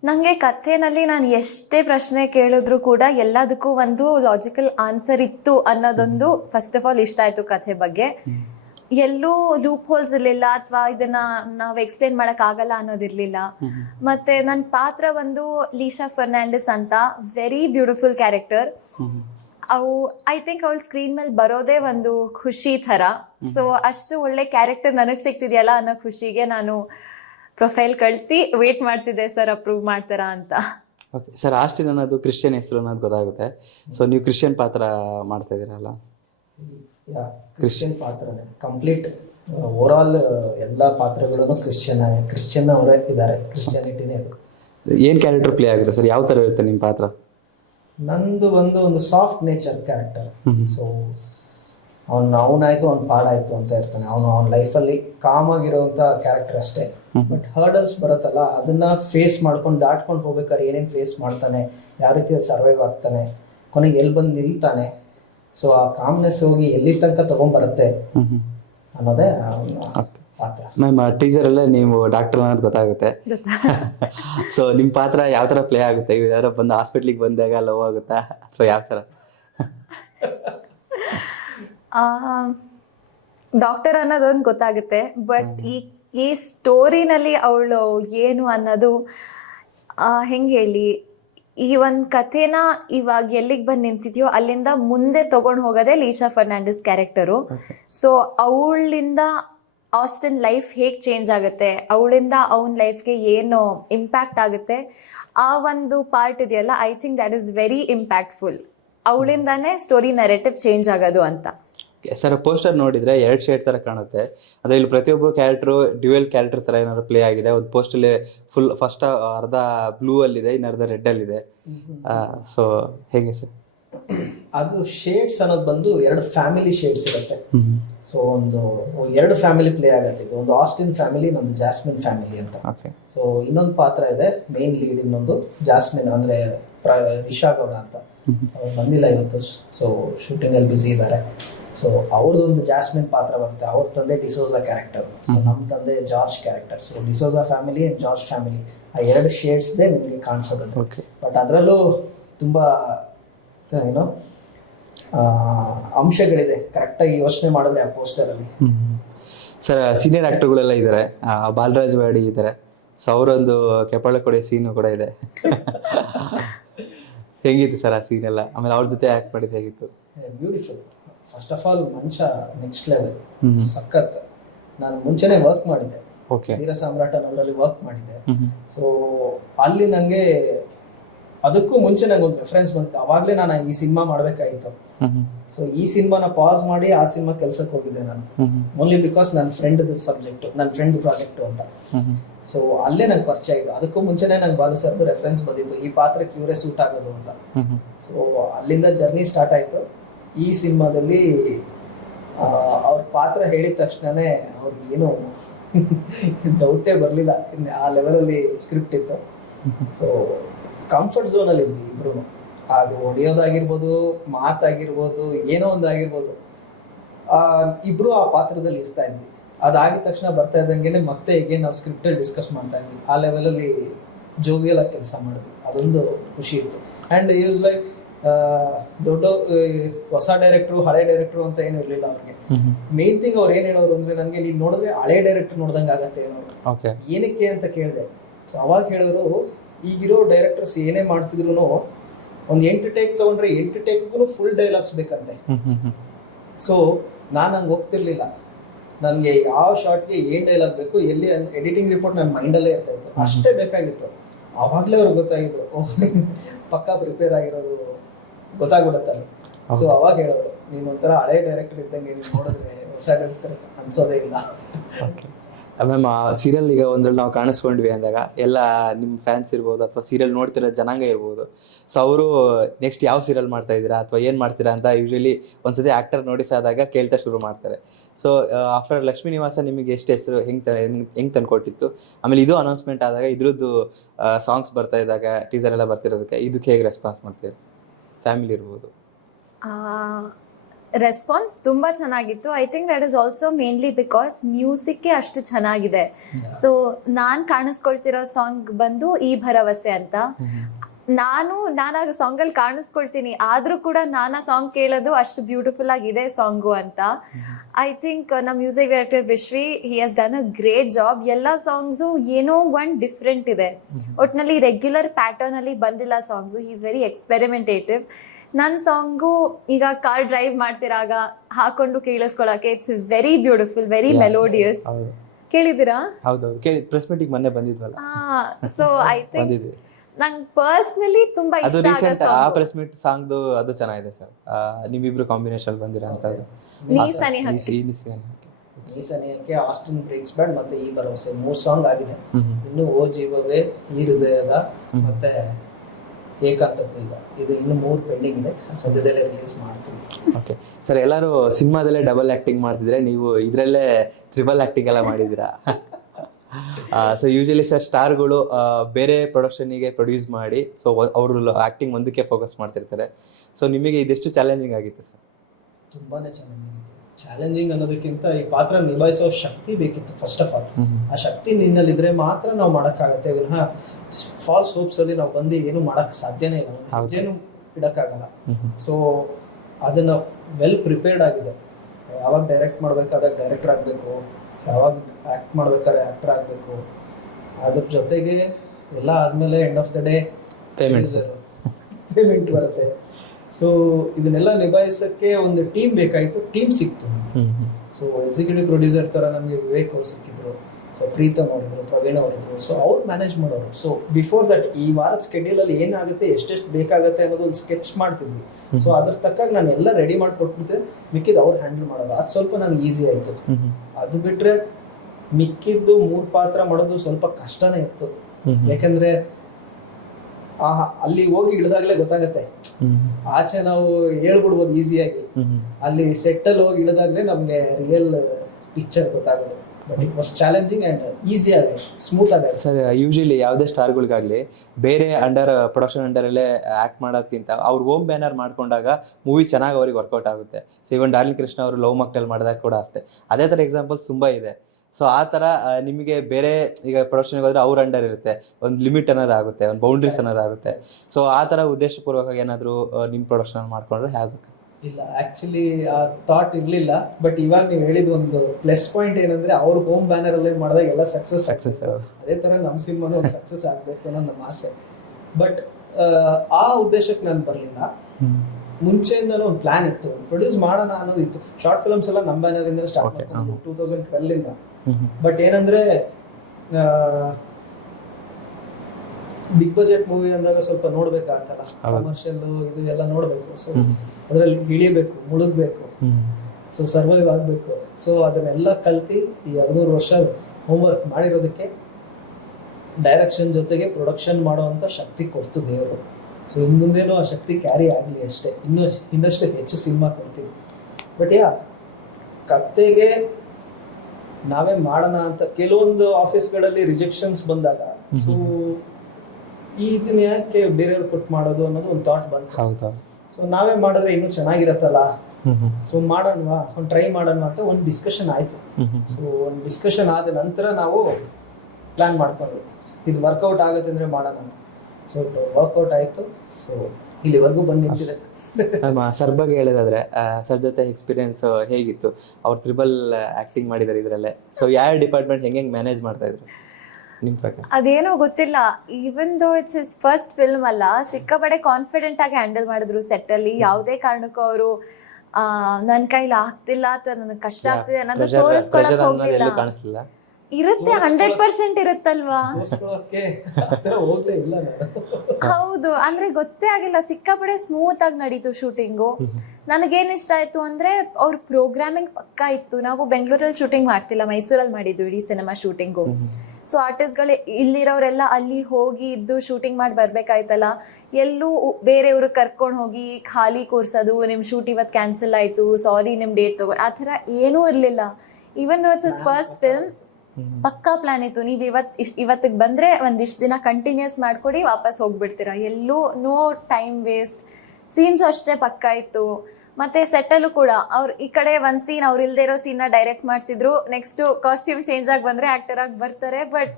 ನನಗೆ ಕಥೆನಲ್ಲಿ ನಾನು ಎಷ್ಟೇ ಪ್ರಶ್ನೆ ಕೇಳಿದ್ರು ಕೂಡ ಎಲ್ಲದಕ್ಕೂ ಒಂದು ಲಾಜಿಕಲ್ ಆನ್ಸರ್ ಇತ್ತು ಅನ್ನೋದೊಂದು ಫಸ್ಟ್ ಆಫ್ ಆಲ್ ಇಷ್ಟ ಆಯಿತು ಕಥೆ ಬಗ್ಗೆ. ಎಲ್ಲೂ ಲೂಪ್ ಹೋಲ್ಸ್ ಇರಲಿಲ್ಲ, ಅಥವಾ ಇದನ್ನ ನಾವು ಎಕ್ಸ್ಪ್ಲೇನ್ ಮಾಡಕ್ ಆಗಲ್ಲ ಅನ್ನೋದಿರ್ಲಿಲ್ಲ. ಮತ್ತೆ ನನ್ನ ಪಾತ್ರ ಒಂದು ಲೀಶಾ ಫರ್ನಾಂಡಿಸ್ ಅಂತ, very beautiful character. I think ಅವಳು ಸ್ಕ್ರೀನ್ ಮೇಲೆ ಬರೋದೇ ಒಂದು ಖುಷಿ ಥರ. ಸೊ ಅಷ್ಟು ಒಳ್ಳೆ ಕ್ಯಾರೆಕ್ಟರ್ ನನಗೆ ಸಿಗ್ತಿದೆಯಲ್ಲ ಅನ್ನೋ ಖುಷಿಗೆ ನಾನು ಪ್ರೊಫೈಲ್ ಕಳಿಸಿ ವೇಟ್ ಮಾಡ್ತಿದ್ದೆ ಸರ್ ಅಪ್ರೂವ್ ಮಾಡ್ತಾರಾ ಅಂತ. ಓಕೆ. ಸರ್, ಆಸ್ಟಿನ್ ಅನ್ನೋದು ಕ್ರಿಶ್ಚಿಯನ್ ಹೆಸರು ಅನ್ನೋದು ಗೊತ್ತಾಗುತ್ತೆ. ಸೊ ನೀವು ಕ್ರಿಶ್ಚಿಯನ್ ಪಾತ್ರ ಮಾಡ್ತಾ ಇದ್ದೀರಲ್ಲ? ಕ್ರಿಶ್ಚಿಯನ್ ಪಾತ್ರನೇ ಕಂಪ್ಲೀಟ್. ಓವರ್ ಆಲ್ ಎಲ್ಲ ಪಾತ್ರಗಳನ್ನು ಕ್ರಿಶ್ಚಿಯನ್ ಅವರೇ ಇದ್ದಾರೆ. ಕ್ರಿಶ್ಚಿಯಾನಿಟಿನೇ ಅದು. ಏನು ಕ್ಯಾರೆಕ್ಟರ್ ಪ್ಲೇ ಆಗುತ್ತೆ ಸರ್? ಯಾವ ಥರ ಇರುತ್ತೆ ನಿಮ್ಮ ಪಾತ್ರ? ನಂದು ಒಂದು ಸಾಫ್ಟ್ ನೇಚರ್ ಕ್ಯಾರೆಕ್ಟರ್. ಸೊ ಅವನಾಯ್ತು ಅವ್ನ ಪಾಡಾಯ್ತು ಅಂತ ಇರ್ತಾನೆ. ಅವನ ಲೈಫಲ್ಲಿ ಕಾಮ್ ಆಗಿರೋಂಥ ಕ್ಯಾರೆಕ್ಟರ್ ಅಷ್ಟೇ. ಬಟ್ ಹರ್ಡಲ್ಸ್ ಬರುತ್ತಲ್ಲ, ಅದನ್ನ ಫೇಸ್ ಮಾಡ್ಕೊಂಡು ದಾಟ್ಕೊಂಡು ಹೋಗ್ಬೇಕಾದ್ರೆ ಏನೇನು ಫೇಸ್ ಮಾಡ್ತಾನೆ, ಯಾವ ರೀತಿ ಅದು ಸರ್ವೈವ್ ಆಗ್ತಾನೆ, ಕೊನೆಗೆ ಎಲ್ಲಿ ಬಂದು ನಿಲ್ತಾನೆ. ಸೊ ಆ ಕಾಮ್ನೆಸ್ ಹೋಗಿ ಎಲ್ಲಿ ತನಕ ತಗೊಂಡ್ಬರುತ್ತೆ ಅನ್ನೋದೇ ಪಾತ್ರ. ಮ್ಯಾಮ್, ಟೀಸರಲ್ಲೇ ನೀವು ಡಾಕ್ಟರ್ ಅನ್ನೋದು ಗೊತ್ತಾಗುತ್ತೆ. ಸೊ ನಿಮ್ಮ ಪಾತ್ರ ಯಾವ ಥರ ಪ್ಲೇ ಆಗುತ್ತೆ? ಯಾರೋ ಬಂದು ಹಾಸ್ಪಿಟ್ಲಿಗೆ ಬಂದಾಗ ಲವ್ ಆಗುತ್ತಾ, ಅಥವಾ ಯಾವ ಥರ? ಡಾಕ್ಟರ್ ಅನ್ನೋದೊಂದು ಗೊತ್ತಾಗುತ್ತೆ, ಬಟ್ ಈ ಸ್ಟೋರಿನಲ್ಲಿ ಅವಳು ಏನು ಅನ್ನೋದು ಹೆಂಗೆ ಹೇಳಿ, ಈ ಒಂದು ಕಥೆನ ಇವಾಗ ಎಲ್ಲಿಗೆ ಬಂದು ನಿಂತಿದ್ಯೋ ಅಲ್ಲಿಂದ ಮುಂದೆ ತಗೊಂಡು ಹೋಗೋದೇ ಲೀಶಾ ಫರ್ನಾಂಡಿಸ್ ಕ್ಯಾರೆಕ್ಟರು. ಸೊ ಅವಳಿಂದ ಆಸ್ಟಿನ್ ಲೈಫ್ ಹೇಗೆ ಚೇಂಜ್ ಆಗುತ್ತೆ, ಅವಳಿಂದ ಅವನ ಲೈಫ್ಗೆ ಏನು ಇಂಪ್ಯಾಕ್ಟ್ ಆಗುತ್ತೆ, ಆ ಒಂದು ಪಾರ್ಟ್ ಇದೆಯಲ್ಲ, I think that is very impactful. ಅವಳಿಂದಾನೇ ಸ್ಟೋರಿ ನರೇಟಿವ್ ಚೇಂಜ್ ಆಗೋದು ಅಂತ. ಸರ್, ಪೋಸ್ಟರ್ ನೋಡಿದ್ರೆ 2 ಶೇಡ್ ಥರ ಕಾಣುತ್ತೆ. ಅದರಲ್ಲಿ ಪ್ರತಿಯೊಬ್ಬರು ಕ್ಯಾರೆಕ್ಟ್ರು ಡ್ಯುಯಲ್ ಕ್ಯಾರೆಕ್ಟರ್ ಥರ ಏನಾದ್ರು ಪ್ಲೇ ಆಗಿದೆ. ಒಂದು ಪೋಸ್ಟಲ್ಲಿ ಫುಲ್ ಫಸ್ಟ್ ಅರ್ಧ ಬ್ಲೂ ಅಲ್ಲಿದೆ, ಇನ್ನರ್ಧ ರೆಡ್ ಅಲ್ಲಿದೆ. ಸೊ ಹೇಗೆ ಸರ್ ಅದು? ಶೇಡ್ಸ್ ಅನ್ನೋದು ಬಂದು 2 ಫ್ಯಾಮಿಲಿ ಶೇಡ್ಸ್ ಇರುತ್ತೆ. ಸೊ ಒಂದು 2 ಫ್ಯಾಮಿಲಿ ಪ್ಲೇ ಆಗುತ್ತೆ. ಇದು ಒಂದು ಆಸ್ಟಿನ್ ಫ್ಯಾಮಿಲಿ, ಇನ್ನೊಂದು ಜಾಸ್ಮಿನ್ ಫ್ಯಾಮಿಲಿ ಅಂತ. ಸೊ ಇನ್ನೊಂದು ಪಾತ್ರ ಇದೆ ಮೇನ್ ಲೀಡ್, ಇನ್ನೊಂದು ಜಾಸ್ಮಿನ್ ಅಂದ್ರೆ ನಿಶಾ ಗೌಡ ಅಂತ. ಅವ್ರು ಬಂದಿಲ್ಲ ಇವತ್ತು, ಸೊ ಶೂಟಿಂಗ್ ಅಲ್ಲಿ ಬ್ಯುಸಿ ಇದ್ದಾರೆ. ಸೊ ಅವ್ರದ್ದೊಂದು ಜಾಸ್ಮಿನ್ ಪಾತ್ರ ಬರುತ್ತೆ. ಅವ್ರ ತಂದೆ ಡಿಸೋಜಾ ಕ್ಯಾರೆಕ್ಟರ್, ಸೊ ನಮ್ಮ ತಂದೆ George character. So D'Souza family and George family, ಆ 2 ಶೇಡ್ಸ್ದೇ ನಿಮಗೆ ಕಾಣಿಸೋದು. ಬಟ್ ಅದರಲ್ಲೂ ತುಂಬ ಏನೋ ಅಂಶಗಳಿದೆ, ಕರೆಕ್ಟಾಗಿ ಯೋಚನೆ ಮಾಡಿದ್ರೆ ಆ ಪೋಸ್ಟರಲ್ಲಿ. ಸರ್, ಸೀನಿಯರ್ ಆ್ಯಕ್ಟರ್ಗಳೆಲ್ಲ ಇದ್ದಾರೆ. ಬಾಲರಾಜ್ ವಾಡಿ ಇದ್ದಾರೆ. ಸೊ ಅವರೊಂದು ಕೆಪಾಳ ಕೊಡೋ ಸೀನು ಕೂಡ ಇದೆ. ಹೇಗಿತ್ತು ಸರ್ ಆ ಸೀನ್ ಎಲ್ಲ? ಆಮೇಲೆ ಅವ್ರ ಜೊತೆ ಆ್ಯಕ್ಟ್ ಮಾಡಿದ್ದು ಹೇಗಿತ್ತು? ಬ್ಯೂಟಿಫುಲ್. ಫಸ್ಟ್ ಆಫ್ ಆಲ್ ಮನುಷ್ಯ ನೆಕ್ಸ್ಟ್ ಲೆವೆಲ್, ಸಖತ್. ನಾನು ಮುಂಚೆನೇ ವರ್ಕ್ ಮಾಡಿದ್ದೆ, ಧೀರ ಸಾಮ್ರಾಟ್ ಅನ್ನೋದ್ರಲ್ಲಿ ವರ್ಕ್ ಮಾಡಿದ್ದೆ. ಸೊ ಅಲ್ಲಿ ನನಗೆ ಅದಕ್ಕೂ ಮುಂಚೆ ನಂಗೆ ಒಂದು ರೆಫರೆನ್ಸ್ ಬಂತು, ಅವಾಗಲೇ ನಾನು ಈ ಸಿನಿಮಾ ಮಾಡ್ಬೇಕಾಗಿತ್ತು. ಸೊ ಈ ಸಿನಿಮಾನ ಪಾಸ್ ಮಾಡಿ ಆ ಸಿನಿಮಾ ಕೆಲ್ಸಕ್ಕೆ ಹೋಗಿದ್ದೆ ನಾನು, ಓನ್ಲಿ ಬಿಕಾಸ್ ನನ್ನ ಫ್ರೆಂಡ್ ಸಬ್ಜೆಕ್ಟ್, ನನ್ನ ಫ್ರೆಂಡ್ ಪ್ರಾಜೆಕ್ಟ್ ಅಂತ. ಸೊ ಅಲ್ಲೇ ನಂಗೆ ಪರಿಚಯ ಆಯಿತು. ಅದಕ್ಕೂ ಮುಂಚೆನೆ ನಂಗೆ ಬಾಲು ಸರ್ದು ರೆಫರೆನ್ಸ್ ಬಂದಿತ್ತು, ಈ ಪಾತ್ರಕ್ಕೆ ಇವರೇ ಸೂಟ್ ಆಗೋದು ಅಂತ. ಸೊ ಅಲ್ಲಿಂದ ಜರ್ನಿ ಸ್ಟಾರ್ಟ್ ಆಯ್ತು. ಈ ಸಿನಿಮಾದಲ್ಲಿ ಅವ್ರ ಪಾತ್ರ ಹೇಳಿದ ತಕ್ಷಣನೇ ಅವ್ರಿಗೆ ಏನು ಡೌಟೇ ಬರಲಿಲ್ಲ, ಆ ಲೆವೆಲಲ್ಲಿ ಸ್ಕ್ರಿಪ್ಟ್ ಇತ್ತು. ಸೊ ಕಂಫರ್ಟ್ ಝೋನಲ್ಲಿ ಇದ್ವಿ ಇಬ್ರು. ಅದು ಹೊಡೆಯೋದಾಗಿರ್ಬೋದು, ಮಾತಾಗಿರ್ಬೋದು, ಏನೋ ಒಂದಾಗಿರ್ಬೋದು, ಇಬ್ರು ಆ ಪಾತ್ರದಲ್ಲಿ ಇರ್ತಾ ಇದ್ವಿ. ಅದಾಗಿದ ತಕ್ಷಣ ಬರ್ತಾ ಇದ್ದಂಗೆ ಮತ್ತೆ ಹೇಗೆ ನಾವು ಸ್ಕ್ರಿಪ್ಟಲ್ಲಿ ಡಿಸ್ಕಸ್ ಮಾಡ್ತಾ ಇದ್ವಿ. ಆ ಲೆವೆಲಲ್ಲಿ ಜೋವಿಯಲ್ ಆಗಿ ಕೆಲಸ ಮಾಡಿದ್ವಿ. ಅದೊಂದು ಖುಷಿ ಇತ್ತು. ಆ್ಯಂಡ್ ಯೂಸ್ ಲೈಕ್ ದೊಡ್ಡ ಹೊಸ ಡೈರೆಕ್ಟ್ರು ಹಳೆ ಡೈರೆಕ್ಟ್ರು ಅಂತ ಏನು ಇರಲಿಲ್ಲ ಅವ್ರಿಗೆ. ಮೇನ್ ಥಿಂಗ್ ಅವ್ರು ಏನು ಹೇಳೋರು ಅಂದ್ರೆ, ನನಗೆ ನೀನು ನೋಡಿದ್ರೆ ಹಳೆ ಡೈರೆಕ್ಟರ್ ನೋಡ್ದಂಗೆ ಆಗತ್ತೆ ಏನೋ. ಏನಕ್ಕೆ ಅಂತ ಕೇಳಿದೆ. ಸೊ ಅವಾಗ ಹೇಳಿದ್ರು, ಈಗಿರೋ ಡೈರೆಕ್ಟರ್ಸ್ ಏನೇ ಮಾಡ್ತಿದ್ರು ಒಂದು 8 ಟೇಕ್ ತೊಗೊಂಡ್ರೆ 8 ಟೇಕ್ಗೂ ಫುಲ್ ಡೈಲಾಗ್ಸ್ ಬೇಕಂತೆ. ಸೊ ನಾನು ಹಂಗೆ ಹೋಗ್ತಿರ್ಲಿಲ್ಲ. ನನಗೆ ಯಾವ ಶಾರ್ಟ್ಗೆ ಏನು ಡೈಲಾಗ್ ಬೇಕು, ಎಲ್ಲಿ ಎಡಿಟಿಂಗ್ ರಿಪೋರ್ಟ್ ನನ್ನ ಮೈಂಡಲ್ಲೇ ಇರ್ತಾ ಇತ್ತು, ಅಷ್ಟೇ ಬೇಕಾಗಿತ್ತು. ಆವಾಗಲೇ ಅವ್ರಿಗೆ ಗೊತ್ತಾಗಿತ್ತು, ಪಕ್ಕಾ ಪ್ರಿಪೇರ್ ಆಗಿರೋದು ಗೊತ್ತಾಗ್ಬಿಡುತ್ತಲ್ಲ. ಸೊ ಅವಾಗ ಹೇಳೋದು, ನೀನು ಒಂಥರ ಹಳೆ ಡೈರೆಕ್ಟರ್ ಇದ್ದಂಗೆ, ನೀನು ನೋಡಿದ್ರೆ ಹೊಸ ಡೈರೆಕ್ಟರ್ ಅನ್ಸೋದೇ ಇಲ್ಲ. ಮ್ಯಾಮ್, ಸೀರಿಯಲ್ ಈಗ ಒಂದ್ರಲ್ಲಿ ನಾವು ಕಾಣಿಸ್ಕೊಂಡ್ವಿ ಅಂದಾಗ ಎಲ್ಲ ನಿಮ್ಮ ಫ್ಯಾನ್ಸ್ ಇರ್ಬೋದು ಅಥವಾ ಸೀರಿಯಲ್ ನೋಡ್ತಿರೋ ಜನಾಂಗ ಇರ್ಬೋದು. ಸೊ ಅವರು ನೆಕ್ಸ್ಟ್ ಯಾವ ಸೀರಿಯಲ್ ಮಾಡ್ತಾ ಇದ್ದೀರಾ ಅಥವಾ ಏನು ಮಾಡ್ತೀರಾ ಅಂತ ಯೂಶಲಿ ಒಂದ್ಸತಿ ಆ್ಯಕ್ಟರ್ ನೋಟಿಸ್ ಆದಾಗ ಕೇಳ್ತಾ ಶುರು ಮಾಡ್ತಾರೆ. ಸೊ ಆಫ್ಟರ್ ಲಕ್ಷ್ಮೀ ನಿವಾಸ ನಿಮಗೆ ಎಷ್ಟು ಹೆಸರು ಹೆಂಗೆ ತಂದ್ಕೊಟ್ಟಿತ್ತು? ಆಮೇಲೆ ಇದು ಅನೌನ್ಸ್ಮೆಂಟ್ ಆದಾಗ ಇದ್ರದ್ದು ಸಾಂಗ್ಸ್ ಬರ್ತಾ ಇದ್ದಾಗ ಟೀಸರ್ ಎಲ್ಲ ಬರ್ತಿರೋದಕ್ಕೆ ಇದಕ್ಕೆ ಹೇಗೆ ರೆಸ್ಪಾನ್ಸ್ ಮಾಡ್ತೀರಿ? ಫ್ಯಾಮಿಲಿ ಇರ್ಬೋದು. ರೆಸ್ಪಾನ್ಸ್ ತುಂಬಾ ಚೆನ್ನಾಗಿತ್ತು. I think that is also mainly because ಮ್ಯೂಸಿಕ್ಗೆ ಅಷ್ಟು ಚೆನ್ನಾಗಿದೆ. ಸೊ ನಾನು ಕಾಣಿಸ್ಕೊಳ್ತಿರೋ ಸಾಂಗ್ ಬಂದು ಈ ಭರವಸೆ ಅಂತ. ನಾನು ಆ ಸಾಂಗಲ್ಲಿ ಕಾಣಿಸ್ಕೊಳ್ತೀನಿ, ಆದ್ರೂ ಕೂಡ ನಾನು ಆ ಸಾಂಗ್ ಕೇಳೋದು ಅಷ್ಟು ಬ್ಯೂಟಿಫುಲ್ ಆಗಿದೆ ಸಾಂಗು ಅಂತ. ಐ ಥಿಂಕ್ ನಮ್ಮ music director Vishwi, he has done a great job. ಎಲ್ಲ ಸಾಂಗ್ಸು ಏನೋ ಒಂದು ಡಿಫ್ರೆಂಟ್ ಇದೆ, ಒಟ್ಟಿನಲ್ಲಿ ರೆಗ್ಯುಲರ್ ಪ್ಯಾಟರ್ನ್ ಅಲ್ಲಿ ಬಂದಿಲ್ಲ songs. He is very experimentative. ನನ್ನ ಸಾಂಗು ಈಗ ಕಾರ್ ಡ್ರೈವ್ ಮಾಡ್ತಿರಾಗ ಹಾಕೊಂಡು ಕೇಳಿಸ್ಕೊಳಕ್ಕೆ it's very beautiful, very melodious. ಕೇಳಿದ್ದೀರಾ? ಹೌದೌದು, ಪ್ರೆಸ್ ಮೀಟಿಗೆ ಮೊನ್ನೆ ಬಂದಿದ್ವಲ್ಲ. ಸೊ ಐ ಥಿಂಕ್ ನಂಗೆ ಪರ್ಸ್ನಲಿ ತುಂಬಾ ಅದು ಇಷ್ಟ ರೀಸೆಂಟ್ ಆಗೋ ಆ ಪ್ರೆಸ್ ಮೀಟ್ ಸಾಂಗ್ದು ಅದು ಚೆನ್ನಾಗಿದೆ ಸರ್. ನೀವಿಬ್ರು ಕಾಂಬಿನೇಷನ್ ಬಂದಿರೋ ಅಂತದ್ದು ನೀ ಸನಿಹಕ್ಕೆ. ಈ ಸನಿಹಕ್ಕೆ, ಆಸ್ಟಿನ್ ಬ್ರೇಕ್ಸ್ ಬ್ಯಾಡ್ ಮತ್ತೆ ಈ ಭರವಸೆ 3 ಸಾಂಗ್ ಆಗಿದೆ. ಇನ್ನು ಓ ಜೀವವೇ, ಈ ಹೃದಯದ ಮತ್ತೆ ಏಕಾಂತಕ್ಕೂ ಈಗ ಇದು ಇನ್ನು 3 ಪೆಂಡಿಂಗ್ ಇದೆ. ಸದ್ಯದಲ್ಲೇ ರಿಲೀಸ್ ಮಾಡ್ತೀವಿ. ಓಕೆ ಸರ್, ಎಲ್ಲರೂ ಸಿನಿಮಾದಲ್ಲೇ ಡಬಲ್ ಆ್ಯಕ್ಟಿಂಗ್ ಮಾಡ್ತಿದ್ರೆ ನೀವು ಇದರಲ್ಲೇ ಟ್ರಿಬಲ್ ಆ್ಯಕ್ಟಿಂಗ್ ಎಲ್ಲ ಮಾಡಿದ್ದೀರಾ. ಸೊ ಯೂಶಲಿ ಸರ್ ಸ್ಟಾರ್ಗಳು ಬೇರೆ ಪ್ರೊಡಕ್ಷನಿಗೆ ಪ್ರೊಡ್ಯೂಸ್ ಮಾಡಿ ಸೊ ಅವರು ಆ್ಯಕ್ಟಿಂಗ್ ಒಂದಕ್ಕೆ ಫೋಕಸ್ ಮಾಡ್ತಿರ್ತಾರೆ. ಸೊ ನಿಮಗೆ ಇದೆಷ್ಟು ಚಾಲೆಂಜಿಂಗ್ ಆಗಿತ್ತು ಸರ್? ತುಂಬಾನೇ ಚಾಲೆಂಜಿಂಗ್ ಅನ್ನೋದಕ್ಕಿಂತ ಈ ಪಾತ್ರ ನಿಭಾಯಿಸೋ ಶಕ್ತಿ ಬೇಕಿತ್ತು. ಫಸ್ಟ್ ಆಫ್ ಆಲ್ ಆ ಶಕ್ತಿ ನಿನ್ನಲ್ಲಿದ್ರೆ ಮಾತ್ರ ನಾವು ಮಾಡೋಕ್ಕಾಗತ್ತೆ. ವಿನಃ ಫಾಲ್ಸ್ ಹೋಪ್ಸ್ ಅಲ್ಲಿ ನಾವು ಬಂದು ಏನು ಮಾಡಕ್ ಸಾಧ್ಯನೇ ಇಲ್ಲ, ಏನು ಇಡಕ್ಕಾಗಲ್ಲ. ಸೊ ಅದನ್ನ ವೆಲ್ ಪ್ರಿಪೇರ್ಡ್ ಆಗಿದೆ. ಯಾವಾಗ ಡೈರೆಕ್ಟ್ ಮಾಡ್ಬೇಕಾದಾಗ ಡೈರೆಕ್ಟರ್ ಆಗಬೇಕು, ಯಾವಾಗ ಆ್ಯಕ್ಟ್ ಮಾಡ್ಬೇಕಾದ್ರೆ ಆ್ಯಕ್ಟರ್ ಆಗಬೇಕು. ಅದ್ರ ಜೊತೆಗೆ ಎಲ್ಲ ಆದಮೇಲೆ end of the day payment ಬರುತ್ತೆ. ಸೊ ಇದನ್ನೆಲ್ಲ ನಿಭಾಯಿಸೋಕ್ಕೆ ಒಂದು ಟೀಮ್ ಬೇಕಾಯಿತು, ಟೀಮ್ ಸಿಕ್ತು. ಸೊ ಎಕ್ಸಿಕ್ಯೂಟಿವ್ ಪ್ರೊಡ್ಯೂಸರ್ ಥರ ನಮಗೆ ವಿವೇಕ್ ಅವ್ರು ಸಿಕ್ಕಿದ್ರು, ಸೊ ಪ್ರೀತಮ್ ಅವರಿದ್ರು, ಪ್ರವೀಣ್ ಅವರಿದ್ರು. ಸೊ ಅವ್ರು ಮ್ಯಾನೇಜ್ ಮಾಡೋರು. ಸೊ ಬಿಫೋರ್ ದಟ್ ಈ ವಾರದ ಸ್ಕೆಡ್ಯೂಲಲ್ಲಿ ಏನಾಗುತ್ತೆ, ಎಷ್ಟೆಷ್ಟು ಬೇಕಾಗುತ್ತೆ ಅನ್ನೋದು ಒಂದು ಸ್ಕೆಚ್ ಮಾಡ್ತಿದ್ವಿ. ಸೊ ಅದ್ರ ತಕ್ಕಾಗ ನಾನು ಎಲ್ಲ ರೆಡಿ ಮಾಡಿಕೊಟ್ಬಿಟ್ಟೆ, ಮಿಕ್ಕಿದ್ದು ಅವ್ರು ಹ್ಯಾಂಡಲ್ ಮಾಡೋದು. ಅದು ಸ್ವಲ್ಪ ನನಗೆ ಈಸಿ ಆಯಿತು. ಅದು ಬಿಟ್ಟರೆ ಮಿಕ್ಕಿದ್ದು 3 ಪಾತ್ರ ಮಾಡೋದು ಸ್ವಲ್ಪ ಕಷ್ಟನೇ ಇತ್ತು. ಯಾಕಂದರೆ ಅಲ್ಲಿ ಹೋಗಿ ಇಳಿದಾಗಲೇ ಗೊತ್ತಾಗತ್ತೆ. ಆಚೆ ನಾವು ಹೇಳ್ಬಿಡ್ಬೋದು ಈಸಿಯಾಗಿ, ಅಲ್ಲಿ ಸೆಟ್ಟಲ್ಲಿ ಹೋಗಿ ಇಳಿದಾಗಲೇ ನಮಗೆ ರಿಯಲ್ ಪಿಕ್ಚರ್ ಗೊತ್ತಾಗೋದು. But it was challenging and easy ಆಗಿ ಸ್ಮೂತ್ ಆಗಿದೆ ಸರ್. ಯೂಶಲಿ ಯಾವುದೇ ಸ್ಟಾರ್ಗಳಿಗಾಗಲಿ ಬೇರೆ ಪ್ರೊಡಕ್ಷನ್ ಅಂಡರಲ್ಲೇ ಆ್ಯಕ್ಟ್ ಮಾಡೋದಕ್ಕಿಂತ ಅವ್ರು ಹೋಮ್ ಬ್ಯಾನರ್ ಮಾಡ್ಕೊಂಡಾಗ ಮೂವಿ ಚೆನ್ನಾಗಿ ಅವ್ರಿಗೆ ವರ್ಕೌಟ್ ಆಗುತ್ತೆ. ಸೊ ಇವನ್ ಡಾರ್ಲಿಂಗ್ ಕೃಷ್ಣ ಅವರು ಲವ್ ಮಾಕ್ಟೇಲ್ ಮಾಡಿದಾಗ ಕೂಡ ಅಷ್ಟೇ. ಅದೇ ಥರ ಎಕ್ಸಾಂಪಲ್ಸ್ ತುಂಬ ಇದೆ. ಸೊ ಆ ಥರ ನಿಮಗೆ ಬೇರೆ ಈಗ ಪ್ರೊಡಕ್ಷನ್ಗೆ ಹೋದರೆ ಅವ್ರ ಅಂಡರ್ ಇರುತ್ತೆ, ಒಂದು ಲಿಮಿಟ್ ಅನ್ನೋದಾಗುತ್ತೆ, ಒಂದು ಬೌಂಡ್ರೀಸ್ ಅನ್ನೋದಾಗುತ್ತೆ. ಸೊ ಆ ಥರ ಉದ್ದೇಶಪೂರ್ವಕವಾಗಿ ಏನಾದರೂ ನಿಮ್ಮ ಪ್ರೊಡಕ್ಷನ್ ಮಾಡ್ಕೊಂಡ್ರೆ ಹೇಗೆ? ಇಲ್ಲ, ಆ್ಯಕ್ಚುಲಿ ಆ ಥಾಟ್ ಇರಲಿಲ್ಲ. ಬಟ್ ಇವಾಗ ನೀವು ಹೇಳಿದ ಒಂದು ಪ್ಲಸ್ ಪಾಯಿಂಟ್ ಏನಂದರೆ, ಅವ್ರು ಹೋಮ್ ಬ್ಯಾನರಲ್ಲೇ ಮಾಡಿದಾಗ ಎಲ್ಲ ಸಕ್ಸಸ್. ಅದೇ ಥರ ನಮ್ಮ ಸಿನಿಮಾನು ಒಂದು ಸಕ್ಸಸ್ ಆಗಬೇಕು ಅನ್ನೋ ನಮ್ಮ ಆಸೆ. ಬಟ್ ಆ ಉದ್ದೇಶಕ್ಕೆ ನಾನು ಬರಲಿಲ್ಲ. ಮುಂಚೆಯಿಂದನೂ ಒಂದು ಪ್ಲಾನ್ ಇತ್ತು, ಪ್ರೊಡ್ಯೂಸ್ ಮಾಡೋಣ ಅನ್ನೋದಿತ್ತು. ಶಾರ್ಟ್ ಫಿಲ್ಮ್ಸ್ ಎಲ್ಲ ನಮ್ಮ ಬ್ಯಾನರಿಂದ ಸ್ಟಾರ್ಟ್ ಮಾಡ್ಕೊಂಡು 2012 ಬಟ್ ಏನಂದ್ರೆ ಬಿಗ್ ಬಜೆಟ್ ಮೂವಿ ಅಂದಾಗ ಸ್ವಲ್ಪ ನೋಡ್ಬೇಕಾಗತ್ತಲ್ಲ, ಕಮರ್ಷಿಯಲ್ ಇದು ಎಲ್ಲ ನೋಡ್ಬೇಕು. ಸೊ ಅದ್ರಲ್ಲಿ ಇಳಿಬೇಕು, ಮುಳುಗ್ಬೇಕು, ಸೊ ಸರ್ವೈವ್ ಆಗ್ಬೇಕು. ಸೊ ಅದನ್ನೆಲ್ಲ ಕಲ್ತಿ ಈ 13 ವರ್ಷ ಹೋಮ್ವರ್ಕ್ ಮಾಡಿರೋದಕ್ಕೆ ಡೈರೆಕ್ಷನ್ ಜೊತೆಗೆ ಪ್ರೊಡಕ್ಷನ್ ಮಾಡೋವಂಥ ಶಕ್ತಿ ಕೊಡ್ತು ದೇವರು. ಸೊ ಇನ್ನು ಮುಂದೇನೂ ಆ ಶಕ್ತಿ ಕ್ಯಾರಿ ಆಗಲಿ ಅಷ್ಟೇ, ಇನ್ನಷ್ಟು ಹೆಚ್ಚು ಸಿನಿಮಾ ಕೊಡ್ತೀವಿ. ಬಟ್ ಕತೆಗೆ ನಾವೇ ಮಾಡೋಣ ಅಂತ ಕೆಲವೊಂದು ಆಫೀಸ್ಗಳಲ್ಲಿ ರಿಜೆಕ್ಷನ್ಸ್ ಬಂದಾಗ, ಸೊ ಇದನ್ನ ಯಾಕೆ ಬೇರೆಯವ್ರು ಕೊಟ್ಟು ಮಾಡೋದು ಅನ್ನೋದು ಒಂದು ಥಾಟ್ ಬಂತು. ಹೌದಾ? ಸೊ ನಾವೇ ಮಾಡಿದ್ರೆ ಇನ್ನೂ ಚೆನ್ನಾಗಿರತ್ತಲ್ಲ, ಸೊ ಮಾಡೋಣವಾ, ಒಂದು ಟ್ರೈ ಮಾಡೋಣ ಅಂತ ಒಂದು ಡಿಸ್ಕಷನ್ ಆಯಿತು. ಸೊ ಒಂದು ಡಿಸ್ಕಷನ್ ಆದ ನಂತರ ನಾವು ಪ್ಲ್ಯಾನ್ ಮಾಡ್ಕೊಂಡ್ವಿ, ಇದು ವರ್ಕೌಟ್ ಆಗುತ್ತೆ ಅಂದರೆ ಮಾಡೋಣ ಅಂತ. ಸೊ ವರ್ಕೌಟ್ ಆಯಿತು. ಸೊ ಇಲ್ಲಿವರೆಗೂ ಬಂದು ನಿಂತಿದೆ. ಸರ್ ಬಗ್ಗೆ ಹೇಳೋದಾದ್ರೆ ಸರ್ ಜೊತೆ ಎಕ್ಸ್ಪೀರಿಯನ್ಸ್ ಹೇಗಿತ್ತು? ಅವ್ರು ತ್ರಿಬಲ್ ಆ್ಯಕ್ಟಿಂಗ್ ಮಾಡಿದ್ದಾರೆ ಇದರಲ್ಲೇ. ಸೊ ಯಾವ ಡಿಪಾರ್ಟ್ಮೆಂಟ್ ಹೆಂಗೆ ಮ್ಯಾನೇಜ್ ಮಾಡ್ತಾ ಇದ್ರು ನಿಮ್ಮ ಪ್ರಕಾರ? ಅದೇನೋ ಗೊತ್ತಿಲ್ಲ, even though it's his first film ಅಲ್ಲ, ಸಿಕ್ಕಾಪಡೆ ಕಾನ್ಫಿಡೆಂಟ್ ಆಗಿ ಹ್ಯಾಂಡಲ್ ಮಾಡಿದ್ರು ಸೆಟ್ ಅಲ್ಲಿ. ಯಾವುದೇ ಕಾರಣಕ್ಕೂ ಅವರು ನನ್ನ ಕೈಲಿ ಆಗ್ತಿಲ್ಲ ಅಥವಾ ನನಗೆ ಕಷ್ಟ ಆಗ್ತಿದೆ ಅನ್ನೋದು ತೋರಿಸ್ಕೊಳಕ್ ಹೋಗ್ಲಿಲ್ಲ. ಕಾಣಿಸ್ಲಿಲ್ಲ. ಇರುತ್ತೆ, 100% ಇರುತ್ತಲ್ವಾ? ಹೋಗ್ಲೇ ಇಲ್ಲ ನಾನು. ಹೌದು, ಅಂದ್ರೆ ಗೊತ್ತೇ ಆಗಿಲ್ಲ, ಸಿಕ್ಕಾಪಡೆ ಸ್ಮೂತ್ ಆಗಿ ನಡೀತು ಶೂಟಿಂಗು. ನನಗೇನ್ ಇಷ್ಟ ಆಯ್ತು ಅಂದ್ರೆ ಅವ್ರ ಪ್ರೋಗ್ರಾಮಿಂಗ್ ಪಕ್ಕಾ ಇತ್ತು. ನಾವು ಬೆಂಗಳೂರಲ್ಲಿ ಶೂಟಿಂಗ್ ಮಾಡ್ತಿಲ್ಲ, ಮೈಸೂರಲ್ಲಿ ಮಾಡಿದ್ದು ಇಡೀ ಸಿನಿಮಾ ಶೂಟಿಂಗು. ಸೊ ಆರ್ಟಿಸ್ಟ್ಗಳು ಇಲ್ಲಿರೋರೆಲ್ಲ ಅಲ್ಲಿ ಹೋಗಿ ಇದ್ದು ಶೂಟಿಂಗ್ ಮಾಡಿ ಬರ್ಬೇಕಾಯ್ತಲ್ಲ, ಎಲ್ಲೂ ಬೇರೆ ಊರಿಗೆ ಕರ್ಕೊಂಡು ಹೋಗಿ ಖಾಲಿ ಕೂರ್ಸೋದು, ನಿಮ್ ಶೂಟ್ ಇವತ್ತು ಕ್ಯಾನ್ಸಲ್ ಆಯ್ತು, ಸಾರಿ ನಿಮ್ ಡೇಟ್ ತಗೋ, ಆ ಥರ ಏನೂ ಇರ್ಲಿಲ್ಲ. Even though it's first film, ಪಕ್ಕಾ ಪ್ಲಾನ್ ಇತ್ತು. ನೀವು ಇವತ್ತಿಗೆ ಬಂದ್ರೆ ಒಂದಿಷ್ಟು ದಿನ ಕಂಟಿನ್ಯೂಸ್ ಮಾಡ್ಕೊಡಿ, ವಾಪಸ್ ಹೋಗ್ಬಿಡ್ತೀರಾ, ಎಲ್ಲೂ ನೋ ಟೈಮ್ ವೇಸ್ಟ್. ಸೀನ್ಸ್ ಅಷ್ಟೇ ಪಕ್ಕಾ ಇತ್ತು. ಮತ್ತೆ ಸೆಟ್ಟಲ್ಲೂ ಕೂಡ ಅವ್ರು ಈ ಕಡೆ ಒಂದ್ ಸೀನ್ ಅವ್ರು ಇಲ್ದೇ ಇರೋ ಸೀನ್ ನ ಡೈರೆಕ್ಟ್ ಮಾಡ್ತಿದ್ರು, ನೆಕ್ಸ್ಟ್ ಕಾಸ್ಟ್ಯೂಮ್ ಚೇಂಜ್ ಆಗಿ ಬಂದ್ರೆ ಆಕ್ಟರ್ ಆಗಿ ಬರ್ತಾರೆ. ಬಟ್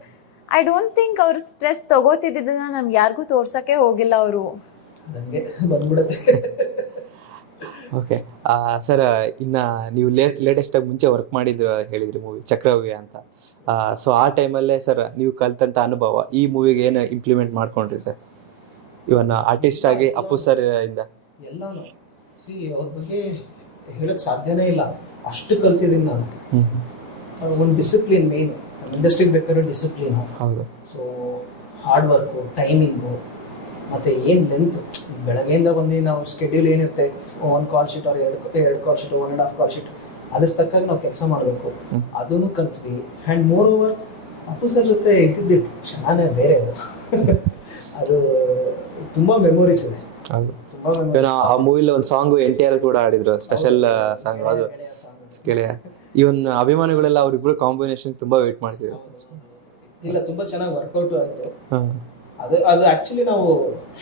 ಐ ಡೋಂಟ್ ಥಿಂಕ್ ಅವ್ರು ಸ್ಟ್ರೆಸ್ ತಗೋತಿದ್ದನ್ನ ನಮ್ಗೆ ಯಾರಿಗೂ ತೋರ್ಸಕ್ಕೆ ಹೋಗಿಲ್ಲ ಅವರು. ಓಕೆ ಸರ್, ಇನ್ನು ನೀವು ಲೇಟೆಸ್ಟಾಗಿ ಮುಂಚೆ ವರ್ಕ್ ಮಾಡಿದ್ರು ಹೇಳಿದ್ರಿ ಮೂವಿ ಚಕ್ರವ್ಯೂಹ ಅಂತ. ಸೊ ಆ ಟೈಮಲ್ಲೇ ಸರ್ ನೀವು ಕಲ್ತಂಥ ಅನುಭವ ಈ ಮೂವಿಗೆ ಏನು ಇಂಪ್ಲಿಮೆಂಟ್ ಮಾಡ್ಕೊಂಡ್ರಿ ಸರ್? ಇವನ್ನ ಆರ್ಟಿಸ್ಟ್ ಆಗಿ ಅಪ್ಪು ಸರ್ ಇಂದ ಎಲ್ಲಾನು ಅವ್ರ ಬಗ್ಗೆ ಹೇಳಕ್ ಸಾಧ್ಯನೇ ಇಲ್ಲ, ಅಷ್ಟು ಕಲ್ತಿದ್ದೀನಿ ನಾನು. ಒಂದು ಡಿಸಿಪ್ಲಿನ್ ಮೇನ್ ಇಂಡಸ್ಟ್ರಿಗೆ ಬೇಕಾದ್ರೆ ಡಿಸಿಪ್ಲಿನ್. ಹೌದು. ಸೊ ಹಾರ್ಡ್ ವರ್ಕು, ಟೈಮಿಂಗು, ಮತ್ತು ಏನು ಲೆಂತ್, ಬೆಳಗ್ಗೆಯಿಂದ ಬಂದು ನಾವು ಸ್ಕೆಡ್ಯೂಲ್ ಏನಿರುತ್ತೆ, 1 ಕಾಲ್ ಶೀಟ್ ಅವ್ರು 2 ಕಾಲ್ ಶೀಟ್, 1.5 ಕಾಲ್ ಶೀಟ್, ಅದ್ರ ತಕ್ಕಾಗಿ ನಾವು ಕೆಲಸ ಮಾಡಬೇಕು, ಅದನ್ನು ಕಲ್ತ್ವಿ. And more over Appu sir ಜೊತೆ ಇದ್ದಿದ್ದು ಕ್ಷಣನೇ ಬೇರೆ ಅದು. ಅದು ತುಂಬ ಮೆಮೊರೀಸ್ ಇದೆ. ಹೌದು. ಆ ಮೂವಿಲಿ ಒಂದು ಸಾಂಗು NTR ಕೂಡ ಆಡಿದ್ರು, ಸ್ಪೆಷಲ್ ಸಾಂಗ್, ಅದು ಗೆಳೆಯ. ಇವನ್ ಅಭಿಮಾನಿಗಳೆಲ್ಲ ಅವ್ರಿಬ್ರು ಕಾಂಬಿನೇಷನ್ ತುಂಬಾ ವೇಟ್ ಮಾಡ್ತಿದ್ರು. ಇಲ್ಲ, ತುಂಬಾ ಚೆನ್ನಾಗಿ ವರ್ಕೌಟ್ ಆಯಿತು. ಅದು ಆ್ಯಕ್ಚುಲಿ ನಾವು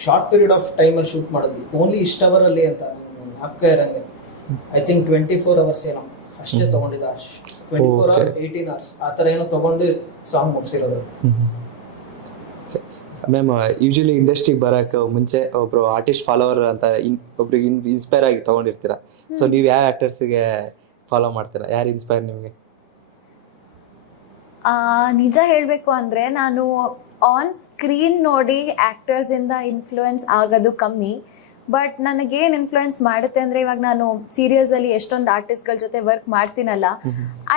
ಶಾರ್ಟ್ ಪೀರಿಯಡ್ ಆಫ್ ಟೈಮಲ್ಲಿ ಶೂಟ್ ಮಾಡಿದ್ವಿ, ಓನ್ಲಿ ಇಷ್ಟ ಅವರಲ್ಲಿ ಅಂತ ನಾಲ್ಕ ಇರಂಗೆ. ಐ ಥಿಂಕ್ 24 hours ಏನೋ ಅಷ್ಟೇ ತೊಗೊಂಡಿದ್ದ, 24 hours 18 hours ಆ ಥರ ಏನೋ ತೊಗೊಂಡು ಸಾಂಗ್ ಮುಗಿಸಿರೋದು. ಮ್ಯಾಮ್, ಯೂಶಲಿ ಇಂಡಸ್ಟ್ರಿಗೆ ಬರೋಕ್ಕೆ ಮುಂಚೆ ಒಬ್ರು ಆರ್ಟಿಸ್ಟ್ ಫಾಲೋವರ್ ಅಂತ ಒಬ್ರಿಗೆ ಇನ್ಸ್ಪೈರ್ ಆಗಿ ತೊಗೊಂಡಿರ್ತೀರಾ. ಸೊ ನೀವು ಯಾವ ಆ್ಯಕ್ಟರ್ಸಿಗೆ ಫಾಲೋ ಮಾಡ್ತೀರಾ? ಯಾರು ಇನ್ಸ್ಪೈರ್ ನಿಮಗೆ? ನಿಜ ಹೇಳಬೇಕು ಅಂದರೆ ನಾನು ಆನ್ ಸ್ಕ್ರೀನ್ ನೋಡಿ ಆ್ಯಕ್ಟರ್ಸಿಂದ ಇನ್ಫ್ಲೂಯೆನ್ಸ್ ಆಗೋದು ಕಮ್ಮಿ. ಬಟ್ ನನಗೇನು ಇನ್ಫ್ಲೂಯೆನ್ಸ್ ಮಾಡುತ್ತೆ ಅಂದರೆ, ಇವಾಗ ನಾನು ಸೀರಿಯಲ್ಸಲ್ಲಿ ಎಷ್ಟೊಂದು ಆರ್ಟಿಸ್ಟ್ಗಳ ಜೊತೆ ವರ್ಕ್ ಮಾಡ್ತೀನಲ್ಲ,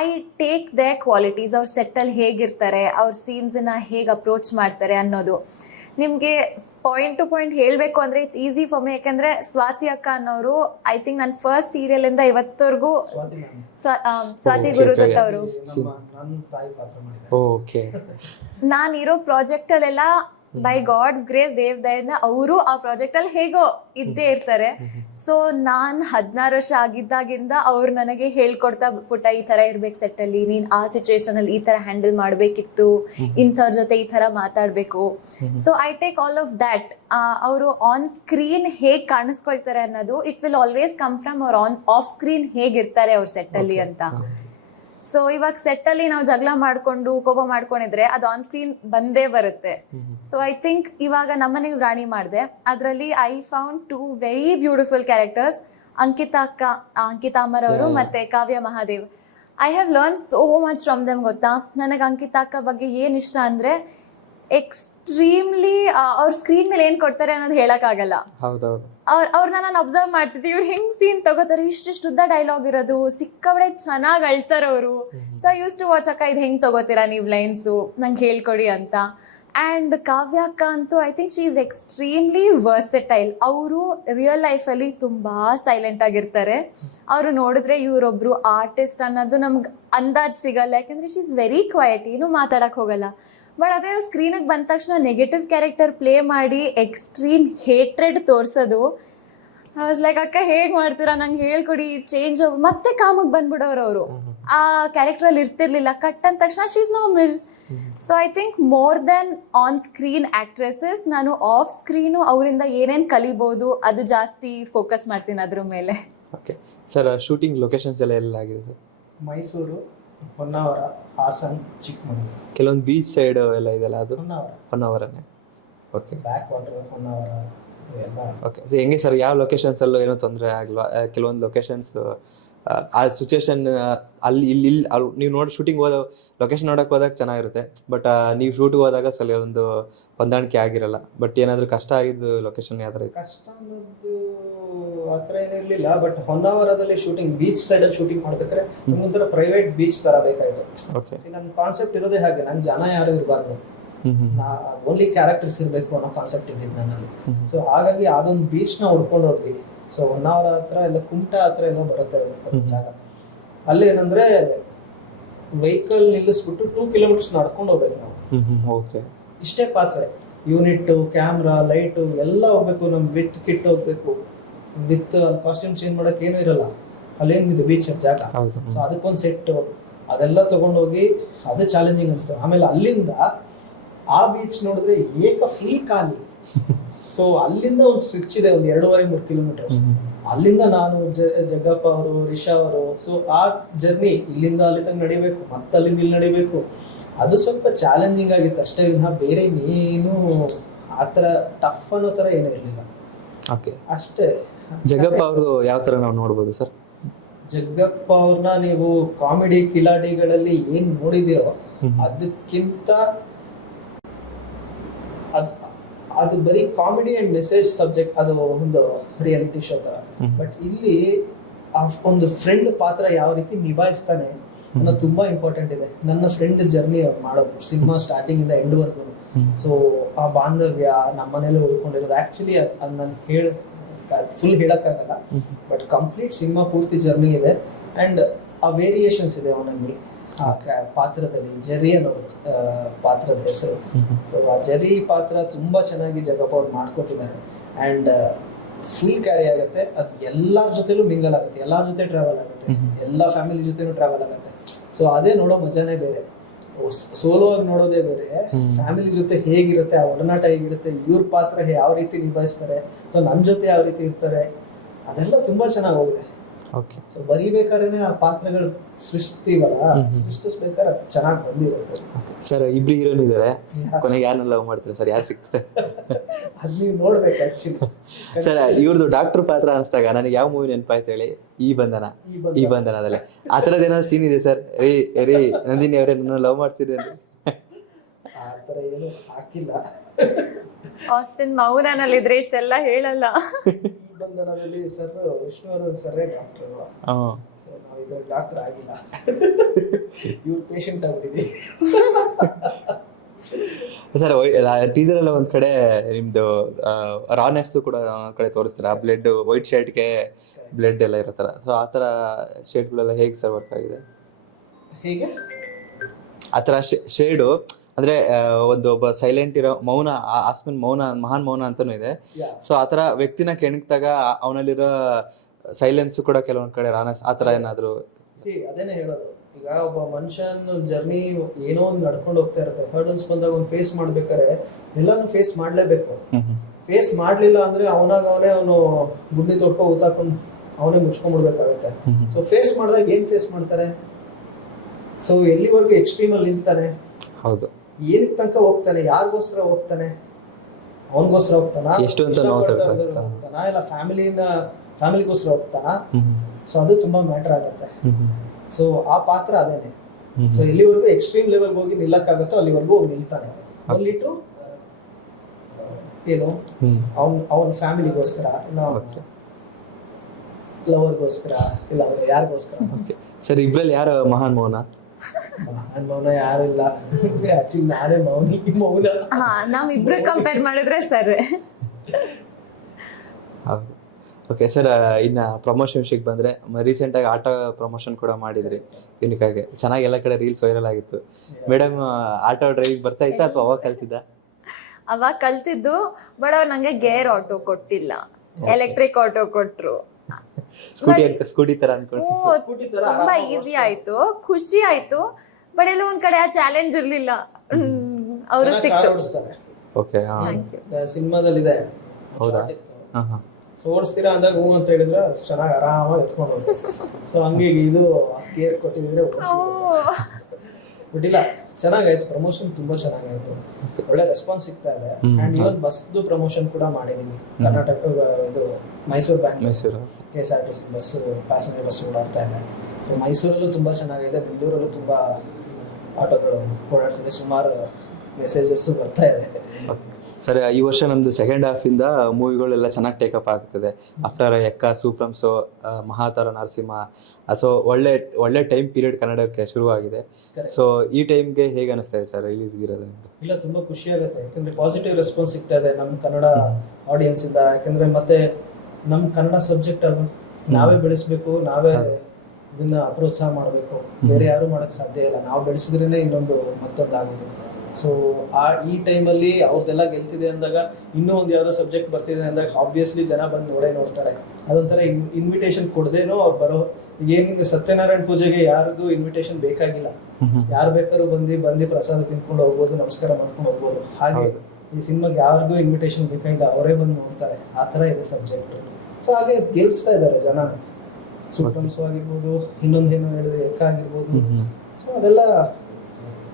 ಐ ಟೇಕ್ ದೇ ಕ್ವಾಲಿಟೀಸ್. ಅವ್ರ ಸೆಟ್ಟಲ್ಲಿ ಹೇಗಿರ್ತಾರೆ, ಅವ್ರ ಸೀನ್ಸನ್ನ ಹೇಗೆ ಅಪ್ರೋಚ್ ಮಾಡ್ತಾರೆ ಅನ್ನೋದು. ನಿಮಗೆ ಪಾಯಿಂಟ್ ಟು ಪಾಯಿಂಟ್ ಹೇಳಬೇಕು ಅಂದರೆ ಇಟ್ಸ್ ಈಸಿ ಫಾರ್ ಮಿ. ಯಾಕೆಂದರೆ ಸ್ವಾತಿ ಅಕ್ಕ ಅನ್ನೋರು ಐ ಥಿಂಕ್ ನನ್ನ ಫಸ್ಟ್ ಸೀರಿಯಲಿಂದ ಇವತ್ತವರೆಗೂ, ಸ್ವಾತಿ ಗುರುದತ್ ಅವರು, ನಾನಿರೋ ಪ್ರಾಜೆಕ್ಟಲ್ಲೆಲ್ಲ ಬೈ ಗಾಡ್ಸ್ ಗ್ರೇಸ್, ದೇವ್ ದಯದಿಂದ ಅವರು ಆ ಪ್ರಾಜೆಕ್ಟಲ್ಲಿ ಹೇಗೋ ಇದ್ದೇ ಇರ್ತಾರೆ. ಸೊ ನಾನು 16 ವರ್ಷ ಆಗಿದ್ದಾಗಿಂದ ಅವ್ರು ನನಗೆ ಹೇಳ್ಕೊಡ್ತಾ, ಪುಟ್ಟ ಈ ಥರ ಇರ್ಬೇಕು ಸೆಟ್ಟಲ್ಲಿ, ನೀನು ಆ ಸಿಚುವೇಶನಲ್ಲಿ ಈ ಥರ ಹ್ಯಾಂಡಲ್ ಮಾಡಬೇಕಿತ್ತು, ಇಂಥವ್ರ ಜೊತೆ ಈ ಥರ ಮಾತಾಡಬೇಕು. So I take all of that. ಅವರು ಆನ್ ಸ್ಕ್ರೀನ್ ಹೇಗೆ ಕಾಣಿಸ್ಕೊಳ್ತಾರೆ ಅನ್ನೋದು, it will always come from ಅವ್ರ ಆಫ್ ಸ್ಕ್ರೀನ್ ಹೇಗಿರ್ತಾರೆ ಅವ್ರ ಸೆಟ್ಟಲ್ಲಿ ಅಂತ. ಸೊ ಇವಾಗ ಸೆಟ್ಟಲ್ಲಿ ನಾವು ಜಗಳ ಮಾಡ್ಕೊಂಡು ಕೋಪ ಮಾಡ್ಕೊಂಡಿದ್ರೆ ಅದು ಆನ್ ಸ್ಕ್ರೀನ್ ಬಂದೇ ಬರುತ್ತೆ. ಸೊ ಐ ಥಿಂಕ್ ಇವಾಗ ನಮ್ಮನೆಗೆ ರಾಣಿ ಮಾಡಿದೆ, ಅದರಲ್ಲಿ I found 2 very beautiful characters, Ankita Amar ಅವರು ಮತ್ತೆ Kavya Mahadev. I have learn so much from them. ಗೊತ್ತಾ, ನನಗೆ ಅಂಕಿತಾ ಅಕ್ಕ ಬಗ್ಗೆ ಏನು ಇಷ್ಟ ಅಂದರೆ, ಎಕ್ಸ್ಟ್ರೀಮ್ಲಿ ಅವ್ರ ಸ್ಕ್ರೀನ್ ಮೇಲೆ ಏನು ಕೊಡ್ತಾರೆ ಅನ್ನೋದು ಹೇಳೋಕ್ಕಾಗಲ್ಲ. ಅವ್ರನ್ನ ನಾನು ಅಬ್ಸರ್ವ್ ಮಾಡ್ತಿದ್ದೆ, ಇವ್ರು ಹೆಂಗ್ ಸೀನ್ ತಗೋತಾರೆ, ಇಷ್ಟಿಷ್ಟು ಉದ್ದ ಡೈಲಾಗ್ ಇರೋದು, ಸಿಕ್ಕಾಬಡೆ ಚೆನ್ನಾಗಿ ಅಳ್ತಾರೆ ಅವರು. ಸೊ ಯೂಸ್ ಟು ವಾಚ್, ಅಕ್ಕ ಇದು ಹೆಂಗೆ ತಗೋತೀರಾ ನೀವು ಲೈನ್ಸು, ನಂಗೆ ಹೇಳ್ಕೊಡಿ ಅಂತ. ಆ್ಯಂಡ್ ಕಾವ್ಯಕ್ಕ ಅಂತೂ I think she is extremely versatile. ಅವರು ರಿಯಲ್ ಲೈಫಲ್ಲಿ ತುಂಬ ಸೈಲೆಂಟ್ ಆಗಿರ್ತಾರೆ. ಅವರು ನೋಡಿದ್ರೆ ಇವರೊಬ್ಬರು ಆರ್ಟಿಸ್ಟ್ ಅನ್ನೋದು ನಮ್ಗೆ ಅಂದಾಜು ಸಿಗಲ್ಲ, ಯಾಕೆಂದರೆ ಶಿ ಈಸ್ ವೆರಿ ಕ್ವೈಟ್, ಏನೂ ಮಾತಾಡೋಕ್ಕೆ ಹೋಗಲ್ಲ. ಬಟ್ ಅದೇ ಸ್ಕ್ರೀನಿಗೆ ಬಂದ ತಕ್ಷಣ ನೆಗೆಟಿವ್ ಕ್ಯಾರೆಕ್ಟರ್ ಪ್ಲೇ ಮಾಡಿ ಎಕ್ಸ್ಟ್ರೀಮ್ ಹೇಟ್ರೆಡ್ ತೋರಿಸೋದು, ಐ ವಾಸ್ ಲೈಕ್ ಅಕ್ಕ ಹೇಗೆ ಮಾಡ್ತೀರಾ, ನಂಗೆ ಹೇಳ್ಕೊಡಿ, ಚೇಂಜ್ ಮತ್ತೆ ಕಾಮಿಗೆ ಬಂದ್ಬಿಡೋರು ಅವರು. ಆ ಕ್ಯಾರೆಕ್ಟ್ರಲ್ಲಿ ಇರ್ತಿರ್ಲಿಲ್ಲ, ಕಟ್ ಅಂದ ತಕ್ಷಣ she is normal. So I think more than on screen actresses, ನಾನು ಆಫ್ ಸ್ಕ್ರೀನು ಅವರಿಂದ ಏನೇನು ಕಲಿಬೋದು ಅದು ಜಾಸ್ತಿ ಫೋಕಸ್ ಮಾಡ್ತೀನಿ ಅದ್ರ ಮೇಲೆ. ಓಕೆ ಸರ್, ಶೂಟಿಂಗ್ ಲೊಕೇಶನ್ಸ್ ಎಲ್ಲ ಎಲ್ಲಾಗಿದೆ ಸರ್? ಮೈಸೂರು, ಹೊನ್ನಾವರ, ಹಾಸನ್, ಚಿಕ್ಕಮಗಳೂರು. ಕೆಲವೊಂದು ಬೀಚ್ ಸೈಡ್ ಎಲ್ಲ ಇದೆಯಲ್ಲ, ಅದು ಹೊನ್ನಾವರ, ಹೊನ್ನಾವರನೇ. ಓಕೆ, ಬ್ಯಾಕ್ ವಾಟರ್, ಹೊನ್ನಾವರ ಎಲ್ಲ. ಓಕೆ, ಸೊ ಹೆಂಗೆ ಸರ್, ಯಾವ ಲೊಕೇಶನ್ಸಲ್ಲೂ ಏನೂ ತೊಂದರೆ ಆಗಲ್ವಾ? ಕೆಲವೊಂದು ಲೊಕೇಶನ್ಸ್ ಆ ಸಿಚುವೇಶನ್ ಅಲ್ಲಿ ಇಲ್ಲಿ ನೀವು ನೋಡಿ ಶೂಟಿಂಗ್ ಹೋದ ಲೊಕೇಶನ್ ನೋಡೋಕೆ ಹೋದಾಗ ಚೆನ್ನಾಗಿರುತ್ತೆ, ಬಟ್ ನೀವು ಶೂಟಿಗೆ ಹೋದಾಗ ಸಲ ಒಂದು ಹೊಂದಾಣಿಕೆ ಆಗಿರಲ್ಲ. ಬಟ್ ಏನಾದರೂ ಕಷ್ಟ ಆಗಿದ್ದು ಲೊಕೇಶನ್ ಯಾವ ಥರ ಇತ್ತು? ಕಷ್ಟ ಅನ್ನೋದು ಆ ಥರ ಏನಿರಲಿಲ್ಲ. ಬಟ್ ಹೊನ್ನಾವರದಲ್ಲಿ ಶೂಟಿಂಗ್, ಬೀಚ್ ಸೈಡಲ್ಲಿ ಶೂಟಿಂಗ್ ಮಾಡ್ಬೇಕಾದ್ರೆ ನಮ್ಗೊಂಥರ ಪ್ರೈವೇಟ್ ಬೀಚ್ ಥರ ಬೇಕಾಯಿತು. ಓಕೆ, ನನ್ನ ಕಾನ್ಸೆಪ್ಟ್ ಇರೋದೇ ಹಾಗೆ, ನಂಗೆ ಜನ ಯಾರು ಇರಬಾರ್ದು, ಓನ್ಲಿ ಕ್ಯಾರೆಕ್ಟರ್ಸ್ ಇರಬೇಕು ಅನ್ನೋ ಕಾನ್ಸೆಪ್ಟ್ ಇದ್ದಿದ್ದು ನನ್ನಲ್ಲಿ. ಸೊ ಹಾಗಾಗಿ ಅದೊಂದು ಬೀಚ್ನ ಹುಡ್ಕೊಂಡು ಹೋದ್ವಿ. ಸೊ ಹೊನ್ನಾವರ ಹತ್ರ ಎಲ್ಲ ಕುಮಟಾ ಹತ್ರ ಏನೋ ಬರುತ್ತೆ ಜಾಗ. ಅಲ್ಲಿ ಏನಂದ್ರೆ ವೆಹಿಕಲ್ ನಿಲ್ಲಿಸ್ಬಿಟ್ಟು 2 ಕಿಲೋಮೀಟರ್ಸ್ ನಡ್ಕೊಂಡು ಹೋಗ್ಬೇಕು ನಾವು. ಓಕೆ, ಇಷ್ಟೇ ಪಾತ್ರೆ, ಯೂನಿಟ್, ಕ್ಯಾಮ್ರಾ, ಲೈಟು ಎಲ್ಲ ಹೋಗ್ಬೇಕು. ನಮ್ ವಿತ್ ಕಿಟ್ ಹೋಗ್ಬೇಕು, ವಿತ್ ಕಾಸ್ಟ್ಯೂಮ್ ಚೇಂಜ್ ಮಾಡಕ್ ಏನೂ ಇರಲ್ಲ, ಅಲ್ಲೇನಿದೆ ಬೀಚ್ ಜಾಗ. ಸೊ ಅದಕ್ಕೊಂದು ಸೆಟ್, ಅದೆಲ್ಲ ತಗೊಂಡೋಗಿ ಅದು ಚಾಲೆಂಜಿಂಗ್ ಅನಿಸ್ತು. ಆಮೇಲೆ ಅಲ್ಲಿಂದ ಆ ಬೀಚ್ ನೋಡಿದ್ರೆ ಫುಲ್ ಖಾಲಿ. ಸೊ ಅಲ್ಲಿಂದ ಒಂದು ಸ್ಟ್ರಿಚ್ ಇದೆ, ಒಂದು 2.5-3 ಕಿಲೋಮೀಟರ್. ಅಲ್ಲಿಂದ ನಾನು ಜಗ್ಗಪ್ಪ ಅವರು, ರಿಷಾ ಅವರು, ಸೊ ಆ ಜರ್ನಿ ಇಲ್ಲಿಂದ ಅಲ್ಲಿ ತನಕ ನಡಿಬೇಕು, ಮತ್ತೆ ಅಲ್ಲಿಂದ ಇಲ್ಲಿ ನಡಿಬೇಕು. ಅದು ಸ್ವಲ್ಪ ಚಾಲೆಂಜಿಂಗ್ ಆಗಿತ್ತು ಅಷ್ಟೇ, ವಿನಃ ಬೇರೆ ಏನು ಆ ಥರ ಟಫ್ ಅನ್ನೋ ಥರ ಏನೂ ಇರಲಿಲ್ಲ. ಓಕೆ, ಅಷ್ಟೇ. ಜಗ್ಗಪ್ಪ ಅವರು ಯಾವ ಥರ ನಾವು ನೋಡ್ಬೋದು ಸರ್? ಜಗ್ಗಪ್ಪ ಅವ್ರನ್ನ ನೀವು ಕಾಮಿಡಿ ಕಿಲಾಡಿಗಳಲ್ಲಿ ಏನ್ ನೋಡಿದಿರೋ ಅದಕ್ಕಿಂತ ಅದು ಬರೀ ಕಾಮಿಡಿ ಅಂಡ್ ಮೆಸೇಜ್ ಸಬ್ಜೆಕ್ಟ್, ಅದು ಒಂದು ರಿಯಾಲಿಟಿ ಶೋ ತರ. ಬಟ್ ಇಲ್ಲಿ ಒಂದು ಫ್ರೆಂಡ್ ಪಾತ್ರ ಯಾವ ರೀತಿ ನಿಭಾಯಿಸ್ತಾನೆ ಅನ್ನೋದು ತುಂಬಾ ಇಂಪಾರ್ಟೆಂಟ್ ಇದೆ. ನನ್ನ ಫ್ರೆಂಡ್ ಜರ್ನಿ ಮಾಡೋದು ಸಿನಿಮಾ ಸ್ಟಾರ್ಟಿಂಗ್ ಇಂದ ಎಂಡ್ ವರ್ಗು. ಸೊ ಆ ಬಾಂಧವ್ಯ ನಮ್ಮ ಮನೇಲಿ ಉಳ್ಕೊಂಡಿರೋದು ಆಕ್ಚುಲಿ ಅದು ನಾನು ಫುಲ್ ಹೇಳಕ್ಕಾಗಲ್ಲ, ಬಟ್ ಕಂಪ್ಲೀಟ್ ಸಿನಿಮಾ ಪೂರ್ತಿ ಜರ್ನಿ ಇದೆ. ಅಂಡ್ ಆ ವೇರಿಯೇಷನ್ಸ್ ಇದೆ ಅವನಲ್ಲಿ, ಆ ಪಾತ್ರದಲ್ಲಿ. ಜೆರ್ರಿ ಅನ್ನೋದು ಪಾತ್ರದ ಹೆಸರು. ಸೊ ಆ ಜೆರ್ರಿ ಪಾತ್ರ ತುಂಬಾ ಚೆನ್ನಾಗಿ ಜಗಪ್ಪ ಅವ್ರು ಮಾಡ್ಕೊಟ್ಟಿದ್ದಾರೆ. ಅಂಡ್ ಫುಲ್ ಕ್ಯಾರಿ ಆಗುತ್ತೆ, ಅದು ಎಲ್ಲಾರ ಜೊತೆಲೂ ಮಿಂಗಲ್ ಆಗುತ್ತೆ, ಎಲ್ಲಾರ ಜೊತೆ ಟ್ರಾವೆಲ್ ಆಗುತ್ತೆ, ಎಲ್ಲ ಫ್ಯಾಮಿಲಿ ಜೊತೆನೂ ಟ್ರಾವೆಲ್ ಆಗುತ್ತೆ. ಸೊ ಅದೇ ನೋಡೋ ಮಜಾನೇ ಬೇರೆ. ಸೋಲೋ ಆಗಿ ನೋಡೋದೇ ಬೇರೆ, ಫ್ಯಾಮಿಲಿ ಜೊತೆ ಹೇಗಿರುತ್ತೆ, ಆ ಒಡನಾಟ ಹೇಗಿರುತ್ತೆ, ಇವ್ರ ಪಾತ್ರ ಯಾವ ರೀತಿ ನಿಭಾಯಿಸ್ತಾರೆ, ಸೊ ನನ್ನ ಜೊತೆ ಯಾವ ರೀತಿ ಇರ್ತಾರೆ, ಅದೆಲ್ಲ ತುಂಬಾ ಚೆನ್ನಾಗಿ ಹೋಗಿದೆ. ಓಕೆ, ಸೊ ಬರೀಬೇಕಾದ್ರೆ ಆ ಪಾತ್ರಗಳು ಸೃಷ್ಟಿಸ್ಬೇಕಾದ್ರೆ ಅದು ಚೆನ್ನಾಗಿ ಬಂದಿರುತ್ತೆ. ಸರ್, ಇಬ್ರು ಹೀರೋನ್ ಇದ್ದಾರೆ, ಕೊನೆಗೆ ಯಾರನ್ನ ಲವ್ ಮಾಡ್ತಾರೆ ಸರ್? ಯಾರು ಸಿಗ್ತಾರೆ? ಅದ್ ನೀವು ನೋಡ್ಬೇಕು ಆಕ್ಚುಲಿ. ಸರ್, ಇವ್ರದ್ದು ಡಾಕ್ಟರ್ ಪಾತ್ರ ಅನಿಸ್ದಾಗ ನನಗೆ ಯಾವ ಮೂವಿ ನೆನಪಾಯ್ತು ಹೇಳಿ? ಈ ಬಂಧನದಲ್ಲಿ ಆ ಥರದ್ದು ಏನಾದ್ರು ಸೀನ್ ಇದೆ ಸರ್? ರೀ ನಂದಿನಿ ಅವರೇ ನನ್ನ ಲವ್ ಮಾಡ್ತಿದ್ದೆ ಅಂದ್ರೆ ಆ ಥರ ಏನು ಹಾಕಿಲ್ಲ. ಆಸ್ಟಿನ್ ಮೌನನಲ್ಲಿದ್ರೆ ಇಷ್ಟೆಲ್ಲ ಹೇಳಲ್ಲ. ಈ ಬಂಧನದಲ್ಲಿ ಸರ್ ವಿಷ್ಣುವರ್ಧನ್ ಸರ್ರೇ ಡಾಕ್ಟರ್. ನಾವು ಇದ್ರಲ್ಲಿ ಡಾಕ್ಟರ್ ಆಗಿಲ್ಲ, ಇವ್ರು ಪೇಷಂಟ್ ಆಗ್ಬಿಟ್ಟಿದ್ವಿ. ಸರ್, ಟೀಸರ್ ಎಲ್ಲ ಒಂದ್ ಕಡೆ ನಿಮ್ದು ರಾನೆಸ್ ಕೂಡ ಒಂದ್ ಕಡೆ ತೋರಿಸ್ತಾರೆ, ಬ್ಲಡ್ ವೈಟ್ ಶರ್ಟ್ಗೆ ಬ್ಲಡ್ ಎಲ್ಲ ಇರೋ ಥರ. ಸೊ ಆ ಥರ ಶೇಡ್ಗಳೆಲ್ಲ ಹೇಗೆ ಸರ್ ವರ್ಕ್ ಆಗಿದೆ? ಹೇಗೆ ಆ ಥರ ಶೇಡು ಅಂದ್ರೆ ಒಬ್ಬ ಸೈಲೆಂಟ್ ಇರೋ ಮೌನ, ಆಸ್ಮಿನ್ ಮೌನ, ಮಹಾನ್ ಮೌನ ಅಂತಾನೂ ಇದೆ. ಸೊ ಆ ಥರ ವ್ಯಕ್ತಿನ ಕೆಣಕ್ದಾಗ ಅವನಲ್ಲಿರೋ ಸೈಲೆನ್ಸ್ ಕೂಡ ಕೆಲವೊಂದ್ ಕಡೆ ರಾನಸ್ ಆ ಥರ ಏನಾದ್ರು? ಅದೇನೆ ಹೇಳೋದು. ಈಗ ಒಬ್ಬ ಮನುಷ್ಯನ ಜರ್ನಿ ಏನೋ ಒಂದು ನಡ್ಕೊಂಡು ಹೋಗ್ತಾ ಇರುತ್ತೆ, ಹರ್ಡಲ್ಸ್ ಬಂದಾಗ ಒಂದು ಫೇಸ್ ಮಾಡ್ಬೇಕಾದ್ರೆ ಎಲ್ಲಾನು ಫೇಸ್ ಮಾಡ್ಲೇಬೇಕು. ಫೇಸ್ ಮಾಡ್ಲಿಲ್ಲ ಅಂದ್ರೆ ಅವನು ಗುಂಡಿ ತೊಡ್ಕೊಂಡು ಊತಾಕೊಂಡು ಅವನೇ ಮುಚ್ಕೊಂಡ್ಬಿಡ್ಬೇಕಾಗುತ್ತೆ. ಸೊ ಫೇಸ್ ಮಾಡಿದಾಗ ಏನ್ ಫೇಸ್ ಮಾಡ್ತಾರೆ, ಸೊ ಎಲ್ಲಿವರೆಗೂ ಎಕ್ಸ್ಟ್ರೀಮ್ ಅಲ್ಲಿ ನಿಲ್ತಾನೆ, ಹೌದು, ಏನಕ್ಕೆ ತನಕ ಹೋಗ್ತಾನೆ, ಯಾರಿಗೋಸ್ಕರ ಹೋಗ್ತಾನೆ, ಅವನಿಗೋಸ್ಕರ ಹೋಗ್ತಾನ, ಹೋಗ್ತಾನ, ಇಲ್ಲ ಫ್ಯಾಮಿಲಿಗೋಸ್ಕರ ಹೋಗ್ತಾನ. ಸೊ ಅದು ತುಂಬಾ ಮ್ಯಾಟರ್ ಆಗತ್ತೆ. ಸೊ ಆ ಪಾತ್ರ ಅದೇನೆ. ಸೊ ಎಲ್ಲಿವರೆಗೂ ಎಕ್ಸ್ಟ್ರೀಮ್ ಲೆವೆಲ್ ಹೋಗಿ ನಿಲ್ಲಕ್ಕಾಗತ್ತೋ ಅಲ್ಲಿವರೆಗೂ ಹೋಗಿ ನಿಲ್ತಾನೆ. ಅಲ್ಲಿಟ್ಟು ಏನು ಅವನ ಫ್ಯಾಮಿಲಿಗೋಸ್ಕರ, ಇಲ್ಲ ಲವರ್ಗೋಸ್ಕರ, ಇಲ್ಲ ಯಾರಿಗೋಸ್ಕರ. ಸರ್, ಇಬ್ರಲ್ಲಿ ಯಾರು ಮಹಾನ್ ಮೌನ? ನಾನ್ ಮೌನ ಯಾರಿಲ್ಲ, ಆಕ್ಚುಲಿ ನಾನೇ ಮೌನ. ಹಾ, ನಾವಿಬ್ರು ಕಂಪೇರ್ ಮಾಡಿದ್ರೆ ಸರ್. ಹೌದು. ಓಕೆ ಸರ್, ಇನ್ನು ಪ್ರಮೋಷನ್ ವಿಷಯಕ್ಕೆ ಬಂದರೆ ರೀಸೆಂಟಾಗಿ ಆಟೋ ಪ್ರಮೋಷನ್ ಕೂಡ ಮಾಡಿದ್ರಿ ಯೂನಿಕಾಗೆ. ಚೆನ್ನಾಗಿ ಎಲ್ಲ ಕಡೆ ರೀಲ್ಸ್ ವೈರಲ್ ಆಗಿತ್ತು. ಮೇಡಮ್ ಆಟೋ ಡ್ರೈವಿಂಗ್ ಬರ್ತಾ ಇತ್ತಾ ಅಥವಾ ಅವಾಗ ಕಲ್ತಿದ್ದ? ಅವಾಗ ಕಲ್ತಿದ್ದು, ಬಟ್ ಅವ್ರು ನಂಗೆ ಗೇರ್ ಆಟೋ ಕೊಟ್ಟಿಲ್ಲ, ಎಲೆಕ್ಟ್ರಿಕ್ ಆಟೋ ಕೊಟ್ರು. ಸ್ಕೂಟಿ ತರ ಅನ್ಕೊಂಡು ತುಂಬಾ ಈಸಿ ಆಯ್ತು, ಖುಷಿ ಆಯ್ತು. ಬಟ್ ಎಲ್ಲ ಒಂದ್ ಕಡೆ ಆ ಚಾಲೆಂಜ್ ಇರ್ಲಿಲ್ಲ. ಅವ್ರು ಸಿಕ್ತು. ಓಕೆ, ಸಿನಿಮಾದಲ್ಲಿ ಇದೆ. ಹೌದಾ? ಸೊ ಓಡಿಸ್ತೀರಾ ಅಂದಾಗ ಹೂ ಅಂತ ಹೇಳಿದ್ರೆ ಚೆನ್ನಾಗಿ ಆರಾಮಾಗಿ ಎತ್ಕೊಂಡು ಸೊ ಹಂಗೆ ಇದು ಗೇರ್ ಕೊಟ್ಟಿದ್ರೆ ಬಿಟ್ಟಿಲ್ಲ. ಚೆನ್ನಾಗಾಯ್ತು ಪ್ರಮೋಷನ್, ತುಂಬಾ ಚೆನ್ನಾಗಾಯ್ತು, ಒಳ್ಳೆ ರೆಸ್ಪಾನ್ಸ್ ಸಿಗ್ತಾ ಇದೆ. ಅಂಡ್ ಇವನ್ ಬಸ್ದು ಪ್ರಮೋಷನ್ ಕೂಡ ಮಾಡಿದೀವಿ. ಕರ್ನಾಟಕ ಇದು Mysuru bank, Mysuru KSRTC bus, passenger bus ಓಡಾಡ್ತಾ ಇದೆ. ಸೊ ಮೈಸೂರಲ್ಲೂ ತುಂಬಾ ಚೆನ್ನಾಗಿದೆ, ಬೆಂಗಳೂರಲ್ಲೂ ತುಂಬಾ ಆಟೋಗಳು ಓಡಾಡ್ತಿದೆ, ಸುಮಾರು ಮೆಸೇಜಸ್ ಬರ್ತಾ ಇದೆ. ಸರ್, ಈ ವರ್ಷ ನಮ್ದು ಸೆಕೆಂಡ್ ಹಾಫ್ ಇಂದ ಮೂವಿಗಳೆಲ್ಲ ಚೆನ್ನಾಗಿ ಟೇಕಪ್ ಆಗ್ತದೆ. ಆಫ್ಟರ್ ಎಕ್ಕ, ಸೂಪ್ರಮ್ಸೋ, ಮಹಾತಾರ, ನರಸಿಂಹ. ಸೊ ಒಳ್ಳೆ ಟೈಮ್ ಪೀರಿಯಡ್ ಕನ್ನಡಕ್ಕೆ ಶುರುವಾಗಿದೆ. ಸೊ ಈ ಟೈಮ್ಗೆ ಹೇಗೆ ಅನಿಸ್ತಾ ಇದೆ ಸರ್ ರಿಲೀಸ್ ಇರೋದ್ರಿಂದ? ಇಲ್ಲ, ತುಂಬಾ ಖುಷಿ ಆಗುತ್ತೆ, ಯಾಕಂದ್ರೆ ಪಾಸಿಟಿವ್ ರೆಸ್ಪಾನ್ಸ್ ಸಿಗ್ತಾ ಇದೆ ನಮ್ಮ ಕನ್ನಡ ಆಡಿಯನ್ಸ್ ಇಂದ. ಯಾಕಂದ್ರೆ ಮತ್ತೆ ನಮ್ಮ ಕನ್ನಡ ಸಬ್ಜೆಕ್ಟ್ ಅಲ್ವಾ, ನಾವೇ ಬೆಳೆಸ್ಬೇಕು, ನಾವೇ ಇದನ್ನ ಪ್ರೋತ್ಸಾಹ ಮಾಡಬೇಕು. ಬೇರೆ ಯಾರು ಮಾಡಕ್ ಸಾಧ್ಯ ಇಲ್ಲ, ನಾವು ಬೆಳೆಸಿದ್ರೇನೆ ಇನ್ನೊಂದು ಮತ್ತೊಂದು ಆಗೋದು. ಸೊ ಈ ಟೈಮಲ್ಲಿ ಅವ್ರದ್ದೆಲ್ಲ ಗೆಲ್ತಿದೆ ಅಂದಾಗ, ಇನ್ನೂ ಒಂದು ಯಾವುದೋ ಸಬ್ಜೆಕ್ಟ್ ಬರ್ತಿದೆ ಅಂದಾಗ ಆಬ್ವಿಯಸ್ಲಿ ಜನ ಬಂದು ನೋಡ್ತಾರೆ. ಅದೊಂಥರ ಇನ್ವಿಟೇಷನ್ ಕೊಡದೇನೋ ಅವ್ರು ಬರೋ. ಏನು ಸತ್ಯನಾರಾಯಣ ಪೂಜೆಗೆ ಯಾರಿಗೂ ಇನ್ವಿಟೇಷನ್ ಬೇಕಾಗಿಲ್ಲ, ಯಾರು ಬೇಕಾದ್ರೂ ಬಂದು ಪ್ರಸಾದ ತಿನ್ಕೊಂಡು ಹೋಗ್ಬೋದು, ನಮಸ್ಕಾರ ಮಾಡ್ಕೊಂಡು ಹೋಗ್ಬೋದು. ಹಾಗೆ ಈ ಸಿನಿಮಾಗೆ ಯಾರಿಗೂ ಇನ್ವಿಟೇಷನ್ ಬೇಕಾಗಿಲ್ಲ, ಅವರೇ ಬಂದು ನೋಡ್ತಾರೆ. ಆ ಥರ ಇದೆ ಸಬ್ಜೆಕ್ಟ್. ಸೊ ಹಾಗೆ ಗೆಲ್ಸ್ತಾ ಇದ್ದಾರೆ ಜನ. ಸೂಪರ್ಸ್ ಆಗಿರ್ಬೋದು, ಇನ್ನೊಂದೇನೋ ಹೇಳಿದ್ರೆ ಎಕ್ಕ ಆಗಿರ್ಬೋದು. ಸೊ ಅದೆಲ್ಲ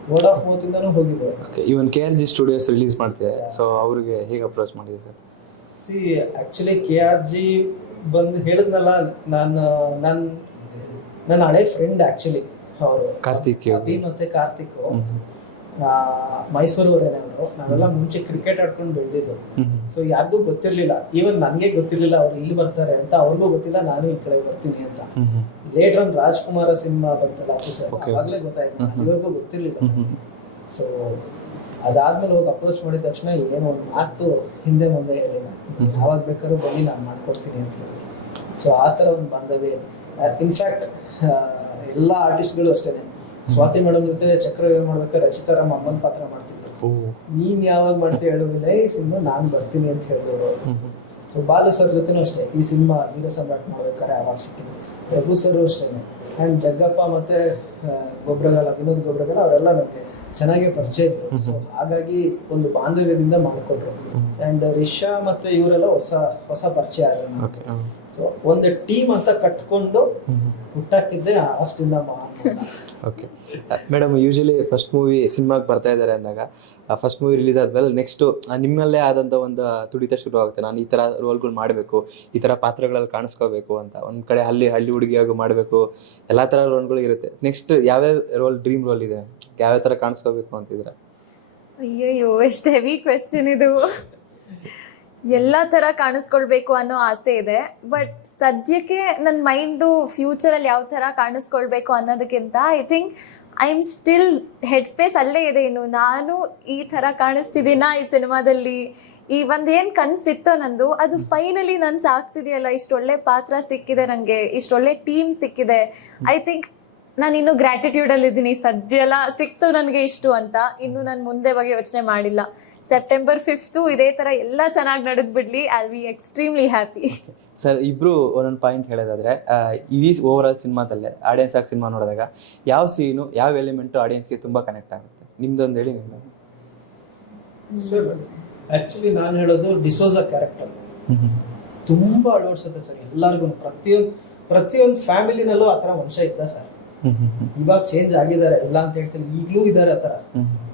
ವರ್ಡ್ ಆಫ್ ಮೌತ್ ಇಂದಾನು ಹೋಗಿದೆ. ಇವನ್ KRG ಸ್ಟುಡಿಯೋಸ್ ರಿಲೀಸ್ ಮಾಡ್ತಿದ್ದಾರೆ. ಸೊ ಅವ್ರಿಗೆ ಹೇಗೆ ಅಪ್ರೋಚ್ ಮಾಡಿದೆ ಸರ್? ಸಿ ಆಕ್ಚುಲಿ KRG ಬಂದು ಹೇಳಿದ್ನಲ್ಲ, ನನ್ನ ಹಳೆ ಫ್ರೆಂಡ್ ಆಕ್ಚುಲಿ ಅವರು ಕಾರ್ತಿಕ್ ಮತ್ತೆ ಕಾರ್ತಿಕ್ ಮೈಸೂರವರೇನೆ ಅವರು. ನಾವೆಲ್ಲ ಮುಂಚೆ ಕ್ರಿಕೆಟ್ ಆಡ್ಕೊಂಡು ಬೆಳೆದಿದ್ದು. ಸೊ ಯಾರಿಗೂ ಗೊತ್ತಿರ್ಲಿಲ್ಲ, ಈವನ್ ನನಗೆ ಗೊತ್ತಿರ್ಲಿಲ್ಲ ಅವ್ರು ಇಲ್ಲಿ ಬರ್ತಾರೆ ಅಂತ, ಅವ್ರಿಗೂ ಗೊತ್ತಿಲ್ಲ ನಾನು ಈ ಕಡೆ ಬರ್ತೀನಿ ಅಂತ. ಲೇಟರ್ ಆನ್ ರಾಜ್ಕುಮಾರ ಸಿನಿಮಾ ಬಂತಲ್ಲ ಆಫೀಸರ್, ಅವಾಗಲೇ ಗೊತ್ತಾಯ್ತು, ಇವ್ರಿಗೂ ಗೊತ್ತಿರ್ಲಿಲ್ಲ. ಸೊ ಅದಾದ್ಮೇಲೆ ಹೋಗಿ ಅಪ್ರೋಚ್ ಮಾಡಿದ ತಕ್ಷಣ ಏನೋ ಒಂದು ಮಾತು ಹಿಂದೆ ಮುಂದೆ ಹೇಳಿದ, ಯಾವಾಗ ಬೇಕಾದ್ರೂ ಬನ್ನಿ ನಾನು ಮಾಡ್ಕೊಡ್ತೀನಿ ಅಂತ ಹೇಳಿದ್ರು. ಸೊ ಆ ಥರ ಒಂದು ಬಾಂಧವ್ಯ ಇದೆ. ಇನ್ಫ್ಯಾಕ್ಟ್ ಎಲ್ಲ ಆರ್ಟಿಸ್ಟ್ಗಳು ಅಷ್ಟೇನೆ. ಸ್ವಾತಿ ಮೇಡಮ್ ಜೊತೆ ಚಕ್ರವ್ಯೂಹ ಮಾಡ್ಬೇಕಾದ್ರೆ ರಚಿತಾರಾಮ್ ಅಮ್ಮನ ಪಾತ್ರ ಮಾಡ್ತಿದ್ರು. ನೀನ್ ಯಾವಾಗ ಮಾಡ್ತೀವಿ ಹೇಳುವುದಿಲ್ಲ, ಈ ಸಿನಿಮಾ ನಾನು ಬರ್ತೀನಿ ಅಂತ ಹೇಳಿದ್ರು. ಸೊ ಬಾಲು ಸರ್ ಜೊತೆನೂ ಅಷ್ಟೇ, ಈ ಸಿನಿಮಾ ಧೀರ ಸಮ್ರಾಟ್ ಮಾಡ್ಬೇಕಾದ್ರೆ ಅವಾಗ ಸಿಕ್ಕಿದ್ರು. ರಘು ಸರ್ ಅಷ್ಟೇನೆ. ಆ್ಯಂಡ್ ಜಗ್ಗಪ್ಪ ಮತ್ತೆ ವಿನೋದ್ ಗೊಬ್ರಗಾಲ ಅವರೆಲ್ಲ ನನಗೆ ಚೆನ್ನಾಗೇ ಪರಿಚಯ ಇದ್ರು. ಸೊ ಹಾಗಾಗಿ ಒಂದು ಬಾಂಧವ್ಯದಿಂದ ಮಾಡಿಕೊಟ್ರು. ಆ್ಯಂಡ್ ರಿಷಾ ಮತ್ತೆ ಇವರೆಲ್ಲ ಹೊಸ ಪರಿಚಯ ಆದ್ರು. ಸೊ ಒಂದು ಟೀಮ್ ಅಂತ ಕಟ್ಕೊಂಡು ಹುಟ್ಟಾಕಿದ್ದೆ ಅಷ್ಟಿಂದ. Okay madam, usually first movie ಸಿನಿಮಾಗೆ ಬರ್ತಾ ಇದ್ದಾರೆ ಅಂದಾಗ, ಫಸ್ಟ್ ಮೂವಿ ರಿಲೀಸ್ ಆದ್ಮೇಲೆ ನೆಕ್ಸ್ಟು ನಿಮ್ಮಲ್ಲೇ ಆದಂಥ ಒಂದು ತುಡಿತ ಶುರು ಆಗುತ್ತೆ. ನಾನು ಈ ಥರ ರೋಲ್ಗಳು ಮಾಡಬೇಕು, ಈ ಥರ ಪಾತ್ರಗಳಲ್ಲಿ ಕಾಣಿಸ್ಕೋಬೇಕು ಅಂತ. ಒಂದು ಕಡೆ ಹಳ್ಳಿ ಹುಡುಗಿಯಾಗೂ ಮಾಡಬೇಕು, ಎಲ್ಲ ಥರ ರೋಲ್ಗಳು ಇರುತ್ತೆ. ನೆಕ್ಸ್ಟ್ ಯಾವ್ಯಾವ ರೋಲ್ ಡ್ರೀಮ್ ರೋಲ್ ಇದೆ, ಯಾವ್ಯಾವ ಥರ ಕಾಣಿಸ್ಕೋಬೇಕು ಅಂತಿದ್ರೆ? ಅಯ್ಯಯ್ಯೋ, ಎಷ್ಟು ಹೆವಿ ಕ್ವೆಶ್ಚನ್ ಇದು. ಎಲ್ಲ ಥರ ಕಾಣಿಸ್ಕೊಳ್ಬೇಕು ಅನ್ನೋ ಆಸೆ ಇದೆ. ಬಟ್ ಸದ್ಯಕ್ಕೆ ನನ್ನ ಮೈಂಡು ಫ್ಯೂಚರಲ್ಲಿ ಯಾವ ಥರ ಕಾಣಿಸ್ಕೊಳ್ಬೇಕು ಅನ್ನೋದಕ್ಕಿಂತ I think I am still head space ಅಲ್ಲೇ ಇದೆ. ಇನ್ನು ನಾನು ಈ ಥರ ಕಾಣಿಸ್ತಿದ್ದೀನಾ ಈ ಸಿನಿಮಾದಲ್ಲಿ, ಈ ಒಂದೇನು ಕನಸಿತ್ತೋ ನಂದು, ಅದು ಫೈನಲಿ ನನ್ಸು ಆಗ್ತಿದೆಯಲ್ಲ. ಇಷ್ಟೊಳ್ಳೆ ಪಾತ್ರ ಸಿಕ್ಕಿದೆ ನನಗೆ, ಇಷ್ಟೊಳ್ಳೆ ಟೀಮ್ ಸಿಕ್ಕಿದೆ. ಐ ಥಿಂಕ್ ನಾನು ಇನ್ನೂ ಗ್ರ್ಯಾಟಿಟ್ಯೂಡಲ್ಲಿದ್ದೀನಿ. ಸದ್ಯ ಎಲ್ಲ ಸಿಕ್ತು ನನಗೆ ಇಷ್ಟು ಅಂತ. ಇನ್ನು ನಾನು ಮುಂದೆ ಬಗ್ಗೆ ಯೋಚನೆ ಮಾಡಿಲ್ಲ. September 5th ಇದೇ ಥರ ಎಲ್ಲ ಚೆನ್ನಾಗಿ ನಡೆದ್ಬಿಡ್ಲಿ. I will be extremely happy. Sir, ಇಬ್ಬರು ಒಂದೊಂದು ಪಾಯಿಂಟ್ ಹೇಳೋದಾದರೆ, ಈ ಓವರ್ ಆಲ್ ಸಿನಿಮಾದಲ್ಲೇ ಆಡಿಯನ್ಸ್ ಆಗಿ ಸಿನಿಮಾ ನೋಡಿದಾಗ ಯಾವ ಸೀನು, ಯಾವ ಎಲಿಮೆಂಟು ಆಡಿಯನ್ಸ್ಗೆ ತುಂಬ ಕನೆಕ್ಟ್ ಆಗುತ್ತೆ? ನಿಮ್ದೊಂದು ಹೇಳಿ. ನಿಮ್ಮ ಸರ್ ಆ್ಯಕ್ಚುಲಿ ನಾನು ಹೇಳೋದು ಡಿಸೋಜಾ ಕ್ಯಾರೆಕ್ಟರ್ ತುಂಬ ಅಳವಡಿಸುತ್ತೆ ಸರ್ ಎಲ್ಲರಿಗೂ. ಪ್ರತಿಯೊಂದು ಫ್ಯಾಮಿಲಿನಲ್ಲೂ ಆ ಥರ ಮನುಷ್ಯ ಇದ್ದ ಸರ್. ಇವಾಗ ಚೇಂಜ್ ಆಗಿದ್ದಾರೆ ಎಲ್ಲ ಅಂತ ಹೇಳ್ತೀನಿ, ಈಗಲೂ ಇದ್ದಾರೆ ಆ ಥರ.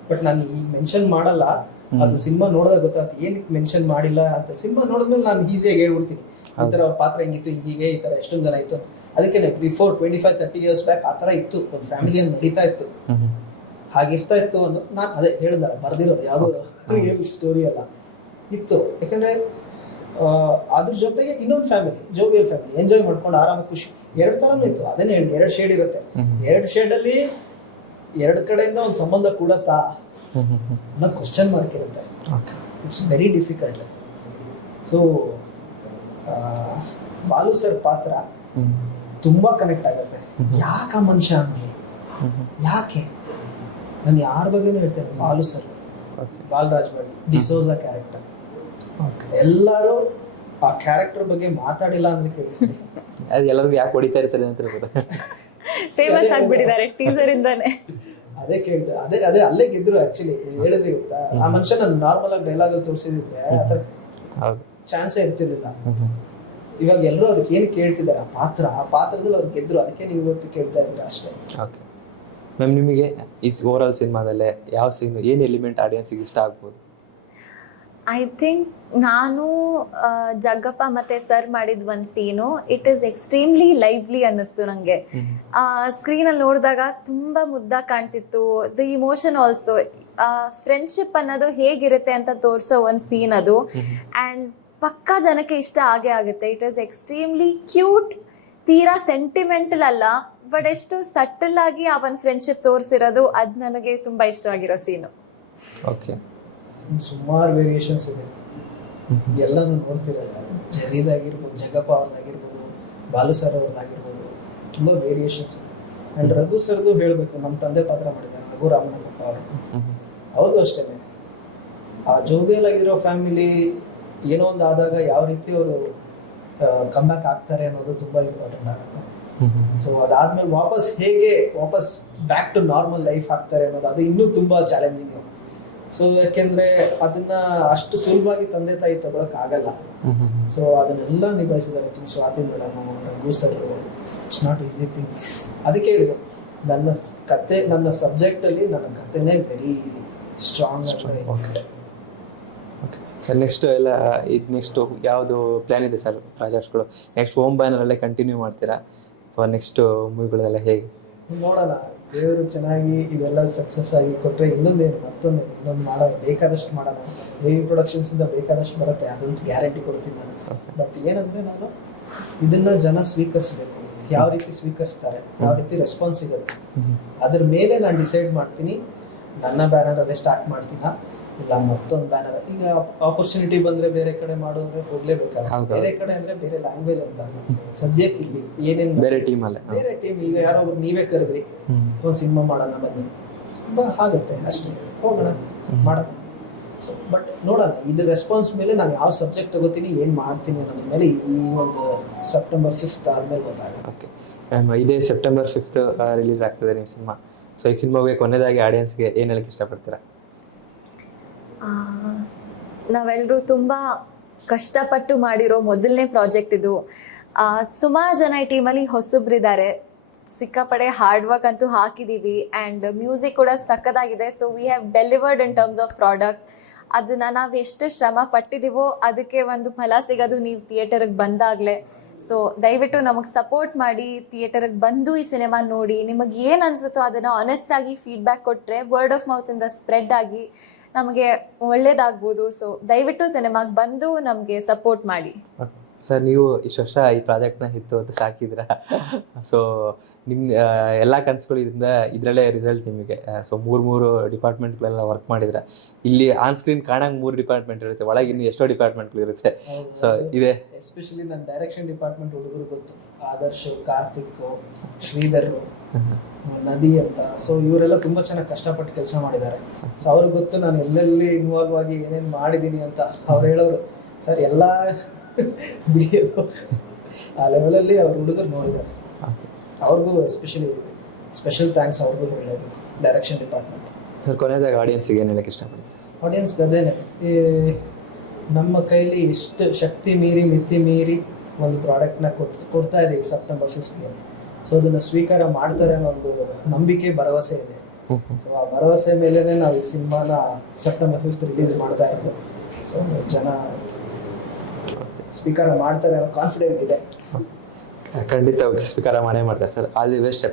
ಬಟ್ ನಾನು ಈಗ ಮೆನ್ಷನ್ ಮಾಡಲ್ಲ, ಅದು ಸಿನಿಮಾ ನೋಡಿದಾಗ ಗೊತ್ತಾಗ್ತದೆ ಏನಕ್ಕೆ ಮೆನ್ಷನ್ ಮಾಡಿಲ್ಲ ಅಂತ. ಸಿನಿಮಾ ನೋಡಿದ್ಮೇಲೆ ನಾನು ಈಸಿಯಾಗಿ ಹೇಳ್ಬಿಡ್ತೀನಿ, ಈ ಥರ ಪಾತ್ರ ಹೆಂಗಿತ್ತು, ಹೀಗೆ ಈ ಥರ ಎಷ್ಟೊಂದು ಜನ ಇತ್ತು. ಅದಕ್ಕೆ ಬಿಫೋರ್ 25-30 years ಬ್ಯಾಕ್ ಆ ಥರ ಇತ್ತು, ಒಂದು ಫ್ಯಾಮಿಲಿಯಲ್ಲಿ ನಡೀತಾ ಇತ್ತು, ಹಾಗಿರ್ತಾ ಇತ್ತು ಅನ್ನೋ ನಾನು ಅದೇ ಹೇಳ್ದ, ಬರ್ದಿರೋದು ಯಾವುದೋ ರಿಯಲ್ ಸ್ಟೋರಿ ಅಲ್ಲ, ಇತ್ತು. ಯಾಕಂದರೆ ಅದ್ರ ಜೊತೆಗೆ ಇನ್ನೊಂದು ಫ್ಯಾಮಿಲಿ, ಜೋವಿಯಲ್ ಫ್ಯಾಮಿಲಿ, ಎಂಜಾಯ್ ಮಾಡ್ಕೊಂಡು ಆರಾಮ ಖುಷಿ. ಎರಡು ಥರನೂ ಇತ್ತು. ಅದೇನೇ ಹೇಳಿ, 2 ಶೇಡ್ ಇರುತ್ತೆ. 2 ಶೇಡಲ್ಲಿ ಎರಡು ಕಡೆಯಿಂದ ಒಂದು ಸಂಬಂಧ ಕೂಡತ್ತಾ ಅನ್ನೋದು ಕ್ವಶನ್ ಮಾರ್ಕ್ ಇರುತ್ತೆ. It's very difficult. So Balu sir ಪಾತ್ರ ತುಂಬಾ ಕನೆಕ್ಟ್ ಆಗುತ್ತೆ. ಯಾಕೆ ಆ ಮನುಷ್ಯ ಹಂಗೆ, ಯಾಕೆ? ನಾನು ಯಾರ ಬಗ್ಗೆನೂ ಹೇಳ್ತೇನೆ, ಬಾಲು ಸರ್, ಬಾಲರಾಜ್ ಬಳಿ, ಡಿಸೋಜಾ ಕ್ಯಾರೆಕ್ಟರ್, ಎಲ್ಲರೂ ಆ ಕ್ಯಾರೆಕ್ಟರ್ ಬಗ್ಗೆ ಮಾತಾಡಿಲ್ಲ ಅಂದ್ರೆ ಕೇಳಿಸ್ತೀನಿ. ಅದು ಎಲ್ಲರಿಗೂ ಯಾಕೆ ಹೊಡಿತಾ ಇರ್ತಾರೆ ಅಂತ ಹೇಳ್ಬೋದು. ಫೇಮಸ್ ಆಗ್ಬಿಟ್ಟಿದ್ದಾರೆ ಟೀಸರ್ ಇಂದಾನೆ. ಅದೇ ಕೇಳ್ತಾರೆ, ಅದೇ ಅಲ್ಲೇ ಗೆದ್ರು. ಆಕ್ಚುಲಿ ಹೇಳಿದ್ರೆ ಗೊತ್ತಾ, ಆ ಮನುಷ್ಯ ನಾನು ನಾರ್ಮಲ್ ಆಗಿ ಡೈಲಾಗ್ ಅಲ್ಲಿ ತೋರಿಸಿದ್ರೆ ಆತರ ಚಾನ್ಸೇ ಇರ್ತಿರ್ಲಿಲ್ಲ. ಇವಾಗ ಎಲ್ಲರೂ ಅದಕ್ಕೆ ಏನು ಕೇಳ್ತಿದ್ದಾರೆ, ಆ ಪಾತ್ರದಲ್ಲಿ ಅವ್ರು ಗೆದ್ರು, ಅದಕ್ಕೆ ನೀವು ಇವತ್ತು ಕೇಳ್ತಾ ಇದ್ದೀರಾ ಅಷ್ಟೇ. ಓಕೆ ಮ್ಯಾಮ್, ನಿಮಗೆ ಈ ಓವರ್ ಆಲ್ ಸಿನಿಮಾದಲ್ಲೇ ಯಾವ ಸೀನ್, ಏನು ಎಲಿಮೆಂಟ್ ಆಡಿಯನ್ಸಿಗೆ ಇಷ್ಟ ಆಗ್ಬೋದು? ಐ ಥಿಂಕ್ ನಾನು ಜಗ್ಗಪ್ಪ ಮತ್ತೆ ಸರ್ ಮಾಡಿದ ಒಂದು ಸೀನು, ಇಟ್ ಈಸ್ ಎಕ್ಸ್ಟ್ರೀಮ್ಲಿ ಲೈವ್ಲಿ ಅನ್ನಿಸ್ತು ನನಗೆ. ಸ್ಕ್ರೀನಲ್ಲಿ ನೋಡಿದಾಗ ತುಂಬ ಮುದ್ದಾಗಿ ಕಾಣ್ತಿತ್ತು. ದ ಇಮೋಷನ್ ಆಲ್ಸೋ, ಫ್ರೆಂಡ್ಶಿಪ್ ಅನ್ನೋದು ಹೇಗಿರುತ್ತೆ ಅಂತ ತೋರಿಸೋ ಒಂದು ಸೀನ್ ಅದು. ಆ್ಯಂಡ್ ಪಕ್ಕಾ ಜನಕ್ಕೆ ಇಷ್ಟ ಆಗೇ ಆಗುತ್ತೆ. ಇಟ್ ಈಸ್ ಎಕ್ಸ್ಟ್ರೀಮ್ಲಿ ಕ್ಯೂಟ್, ತೀರಾ ಸೆಂಟಿಮೆಂಟಲ್ ಅಲ್ಲ, ಬಟ್ ಎಷ್ಟು ಸಟಲ್ ಆಗಿ ಆ ಒಂದು ಫ್ರೆಂಡ್ಶಿಪ್ ತೋರಿಸಿರೋದು, ಅದು ನನಗೆ ತುಂಬ ಇಷ್ಟವಾಗಿರೋ ಸೀನು. ಓಕೆ, ಸುಮಾರು ವೇರಿಯೇಷನ್ಸ್ ಇದೆ, ಎಲ್ಲನೂ ನೋಡ್ತಿರಲ್ಲ. ಜರೀದಾಗಿರ್ಬೋದು, ಜಗಪ್ಪ ಅವ್ರದ್ದಾಗಿರ್ಬೋದು, ಬಾಲು ಸರ್ ಅವ್ರದ್ದಾಗಿರ್ಬೋದು, ತುಂಬ ವೇರಿಯೇಷನ್ಸ್ ಇದೆ. ಆ್ಯಂಡ್ ರಘು ಸರ್ದು ಹೇಳಬೇಕು, ನಮ್ಮ ತಂದೆ ಪಾತ್ರ ಮಾಡಿದ್ದಾರೆ ರಘು ರಾಮನಗಪ್ಪ ಅವರು, ಅವ್ರದ್ದು ಅಷ್ಟೇ. ಆ ಜೋಬಿಯಲ್ ಆಗಿರೋ ಫ್ಯಾಮಿಲಿ ಏನೋ ಒಂದು ಆದಾಗ ಯಾವ ರೀತಿ ಅವರು ಕಮ್ಬ್ಯಾಕ್ ಆಗ್ತಾರೆ ಅನ್ನೋದು ತುಂಬ ಇಂಪಾರ್ಟೆಂಟ್ ಆಗುತ್ತೆ. ಸೊ ಅದಾದ್ಮೇಲೆ ವಾಪಸ್ ಬ್ಯಾಕ್ ಟು ನಾರ್ಮಲ್ ಲೈಫ್ ಆಗ್ತಾರೆ ಅನ್ನೋದು, ಅದು ಇನ್ನೂ ತುಂಬ ಚಾಲೆಂಜಿಂಗ್. ಸೊ ಯಾಕೆಂದ್ರೆ ಅದನ್ನ ಅಷ್ಟು ಸುಲಭವಾಗಿ ತಂದೆ ತಾಯಿ ತಗೊಳಕ್ ಆಗಲ್ಲ. ಸೊ ಅದನ್ನೆಲ್ಲ ನಿಭಾಯಿಸಿದ್ದಾರೆ. ತುಂಬ Swathi madam, Raghu sir, it's not easy thing. ಅದಕ್ಕೆ ಹೇಳಿದ್ರು, ನನ್ನ ಸಬ್ಜೆಕ್ಟ್ ಅಲ್ಲಿ ನನ್ನ ಕಥೆನೇ ವೆರಿ ಸ್ಟ್ರಾಂಗ್ ಆಗಿದೆ. ಓಕೆ ಸರ್, ನೆಕ್ಸ್ಟ್ ಎಲ್ಲ ನೆಕ್ಸ್ಟು ಯಾವುದು ಪ್ಲ್ಯಾನ್ ಇದೆ ಸರ್ ಪ್ರಾಜೆಕ್ಟ್ಸ್ಗಳು? ನೆಕ್ಸ್ಟ್ ಹೋಮ್ ಬ್ಯಾನರಲ್ಲೇ ಕಂಟಿನ್ಯೂ ಮಾಡ್ತೀರಾ ಅಥವಾ ನೆಕ್ಸ್ಟ್ ಮೂವಿಗಳೆಲ್ಲ ಹೇಗೆ? ನೋಡೋಣ, ದೇವರು ಚೆನ್ನಾಗಿ ಇದೆಲ್ಲ ಸಕ್ಸಸ್ ಆಗಿ ಕೊಟ್ಟರೆ ಇನ್ನೊಂದು ಬೇಕಾದಷ್ಟು ಮಾಡೋಣ. ದೇವಿ ಪ್ರೊಡಕ್ಷನ್ಸಿಂದ ಬೇಕಾದಷ್ಟು ಬರುತ್ತೆ, ಅದಂತೂ ಗ್ಯಾರಂಟಿ ಕೊಡ್ತೀನಿ ನಾನು. ಬಟ್ ಏನಂದರೆ ನಾನು ಇದನ್ನು ಜನ ಸ್ವೀಕರಿಸಬೇಕು. ಯಾವ ರೀತಿ ಸ್ವೀಕರಿಸ್ತಾರೆ, ಯಾವ ರೀತಿ ರೆಸ್ಪಾನ್ಸ್ ಸಿಗುತ್ತೆ, ಅದ್ರ ಮೇಲೆ ನಾನು ಡಿಸೈಡ್ ಮಾಡ್ತೀನಿ. ನನ್ನ ಬ್ಯಾನರಲ್ಲೇ ಸ್ಟಾರ್ಟ್ ಮಾಡ್ತೀನ, ಇಲ್ಲ ಮತ್ತೊಂದು ಬ್ಯಾನರ್. ಈಗ ಆಪರ್ಚುನಿಟಿ ಬಂದರೆ ಬೇರೆ ಕಡೆ ಮಾಡೋದ್ರೆ ಹೋಗ್ಲೇಬೇಕಾಗುತ್ತೆ. ಬೇರೆ ಕಡೆ ಅಂದರೆ ಬೇರೆ ಲ್ಯಾಂಗ್ವೇಜ್ ಅಂತ ಅಲ್ಲ, ಸದ್ಯಕ್ಕೆ ಇಲ್ಲಿ ಏನೇನು ಬೇರೆ ಟೀಮ್. ಈಗ ಯಾರೋ ಒಬ್ರು ನೀವೇ ಕರೆದ್ರಿ, ಒಂದು ಸಿನಿಮಾ ಮಾಡೋಣ ಬನ್ನಿ, ಆಗುತ್ತೆ ಅಷ್ಟೇ, ಹೋಗೋಣ ಮಾಡೋಣ. ಸೊ ಬಟ್ ನೋಡೋಣ, ಇದು ರೆಸ್ಪಾನ್ಸ್ ಮೇಲೆ ನಾನು ಯಾವ ಸಬ್ಜೆಕ್ಟ್ ತಗೋತೀನಿ, ಏನು ಮಾಡ್ತೀನಿ ಅನ್ನೋದ್ರ ಮೇಲೆ ಈ ಒಂದು ಸೆಪ್ಟೆಂಬರ್ 5 ಆದಮೇಲೆ ಗೊತ್ತಾಗುತ್ತೆ. ಓಕೆ ಮ್ಯಾಮ್, ಇದೇ ಸೆಪ್ಟೆಂಬರ್ 5 ರಿಲೀಸ್ ಆಗ್ತದೆ ನಿಮ್ಮ ಸಿನಿಮಾ. ಸೊ ಈ ಸಿನಿಮಾಗೆ ಕೊನೆಯದಾಗಿ ಆಡಿಯನ್ಸ್ಗೆ ಏನು ಹೇಳಕ್ಕೆ ಇಷ್ಟಪಡ್ತೀರಾ? ನಾವೆಲ್ಲರೂ ತುಂಬ ಕಷ್ಟಪಟ್ಟು ಮಾಡಿರೋ ಮೊದಲನೇ ಪ್ರಾಜೆಕ್ಟ್ ಇದು. ಸುಮಾರು ಜನ ಈ ಟೀಮಲ್ಲಿ ಹೊಸಬ್ರಿದ್ದಾರೆ. ಸಿಕ್ಕಾಪಡೆ ಹಾರ್ಡ್ ವರ್ಕ್ ಅಂತೂ ಹಾಕಿದ್ದೀವಿ, ಆ್ಯಂಡ್ ಮ್ಯೂಸಿಕ್ ಕೂಡ ಸಕ್ಕದಾಗಿದೆ. So we have delivered in terms of product. ಅದನ್ನು ನಾವು ಎಷ್ಟು ಶ್ರಮ ಪಟ್ಟಿದ್ದೀವೋ ಅದಕ್ಕೆ ಒಂದು ಫಲ ಸಿಗೋದು ನೀವು ಥಿಯೇಟರ್ಗೆ ಬಂದಾಗಲೇ. ಸೊ ದಯವಿಟ್ಟು ನಮಗೆ ಸಪೋರ್ಟ್ ಮಾಡಿ, ಥಿಯೇಟರ್ಗೆ ಬಂದು ಈ ಸಿನಿಮಾ ನೋಡಿ, ನಿಮಗೆ ಏನು ಅನಿಸುತ್ತೋ ಅದನ್ನು ಆನೆಸ್ಟಾಗಿ ಫೀಡ್ಬ್ಯಾಕ್ ಕೊಟ್ಟರೆ ವರ್ಡ್ ಆಫ್ ಮೌತಿಂದ ಸ್ಪ್ರೆಡ್ ಆಗಿ ನಮಗೆ ಒಳ್ಳೇದಾಗ್ಬೋದು. ಸೊ ದಯವಿಟ್ಟು ಸಿನಿಮಾಗೆ ಬಂದು ನಮಗೆ ಸಪೋರ್ಟ್ ಮಾಡಿ. ಸರ್, ನೀವು ಇಷ್ಟು ವರ್ಷ ಈ ಪ್ರಾಜೆಕ್ಟ್ನ ಹಿತ್ತು ಅಂತ ಸಾಕಿದ್ರ. ಸೊ ನಿಮ್ಮ ಎಲ್ಲ ಕನಸುಗಳು ಇದರಲ್ಲೇ ರಿಸಲ್ಟ್ ನಿಮಗೆ. ಸೊ ಮೂರು ಡಿಪಾರ್ಟ್ಮೆಂಟ್ಗಳೆಲ್ಲ ವರ್ಕ್ ಮಾಡಿದ್ರ. ಇಲ್ಲಿ ಆನ್ ಸ್ಕ್ರೀನ್ ಕಾಣಂಗೆ 3 ಡಿಪಾರ್ಟ್ಮೆಂಟ್ ಇರುತ್ತೆ, ಒಳಗೆ ಇನ್ನು ಎಷ್ಟೋ ಡಿಪಾರ್ಟ್ಮೆಂಟ್ಗಳು ಇರುತ್ತೆ. ಸೊ ಇದೆ ಎಸ್ಪೆಷಲಿ ನನ್ನ ಡೈರೆಕ್ಷನ್ ಡಿಪಾರ್ಟ್ಮೆಂಟ್ ಹುಡುಗರು ಗೊತ್ತು, ಆದರ್ಶ್, ಕಾರ್ತಿಕ್, ಶ್ರೀಧರ್, ನದಿ ಅಂತ. ಸೊ ಇವರೆಲ್ಲ ತುಂಬ ಚೆನ್ನಾಗಿ ಕಷ್ಟಪಟ್ಟು ಕೆಲಸ ಮಾಡಿದ್ದಾರೆ. ಸೊ ಅವ್ರಿಗೆ ಗೊತ್ತು ನಾನು ಎಲ್ಲೆಲ್ಲಿ ಇನ್ವಾಲ್ವ್ ಆಗಿ ಏನೇನು ಮಾಡಿದ್ದೀನಿ ಅಂತ. ಅವ್ರು ಹೇಳೋರು, ಸರ್ ಎಲ್ಲ ಬಿಡಿಯೋದು ಆ ಲೆವೆಲಲ್ಲಿ ಅವ್ರ ಹುಡುಗರು ನೋಡಿದ್ದಾರೆ. ಅವ್ರಿಗೂ ಸ್ಪೆಷಲ್ ಥ್ಯಾಂಕ್ಸ್ ಅವ್ರಿಗೂ ಹೇಳಬೇಕು, ಡೈರೆಕ್ಷನ್ ಡಿಪಾರ್ಟ್ಮೆಂಟ್. ಸರ್, ಕೊನೆಯದಾಗ ಆಡಿಯನ್ಸಿಗೆ ಏನು ಹೇಳಕ್ಕೆ ಇಷ್ಟಪಡ್ತೀವಿ? ಆಡಿಯನ್ಸ್ಗೆ ಅದೇನೆ, ನಮ್ಮ ಕೈಲಿ ಇಷ್ಟು ಶಕ್ತಿ ಮೀರಿ ಮಿತಿ ಮೀರಿ ಒಂದು ಪ್ರಾಡಕ್ಟ್ನ ಕೊಡ್ತಾ ಇದ್ದೀವಿ ಸೆಪ್ಟೆಂಬರ್ 5ಗೆ. ಸೊ ಅದನ್ನು ಸ್ವೀಕಾರ ಮಾಡ್ತಾರೆ ಅನ್ನೋ ಒಂದು ನಂಬಿಕೆ, ಭರವಸೆ ಇದೆ. ಸೊ ಆ ಭರವಸೆ ಮೇಲೇ ನಾವು ಈ ಸಿನಿಮಾನ ಸೆಪ್ಟೆಂಬರ್ 5 ರಿಲೀಸ್ ಮಾಡ್ತಾ ಇರೋದು. ಸೊ ಜನ ಸ್ವೀಕಾರ ಮಾಡ್ತಾರೆ ಅನ್ನೋ ಕಾನ್ಫಿಡೆಂಟ್ ಇದೆ. ಖಂಡಿತ ಸ್ವೀಕಾರ ಮಾಡೇ ಮಾಡ್ತಾರೆ ಸರ್. All the best.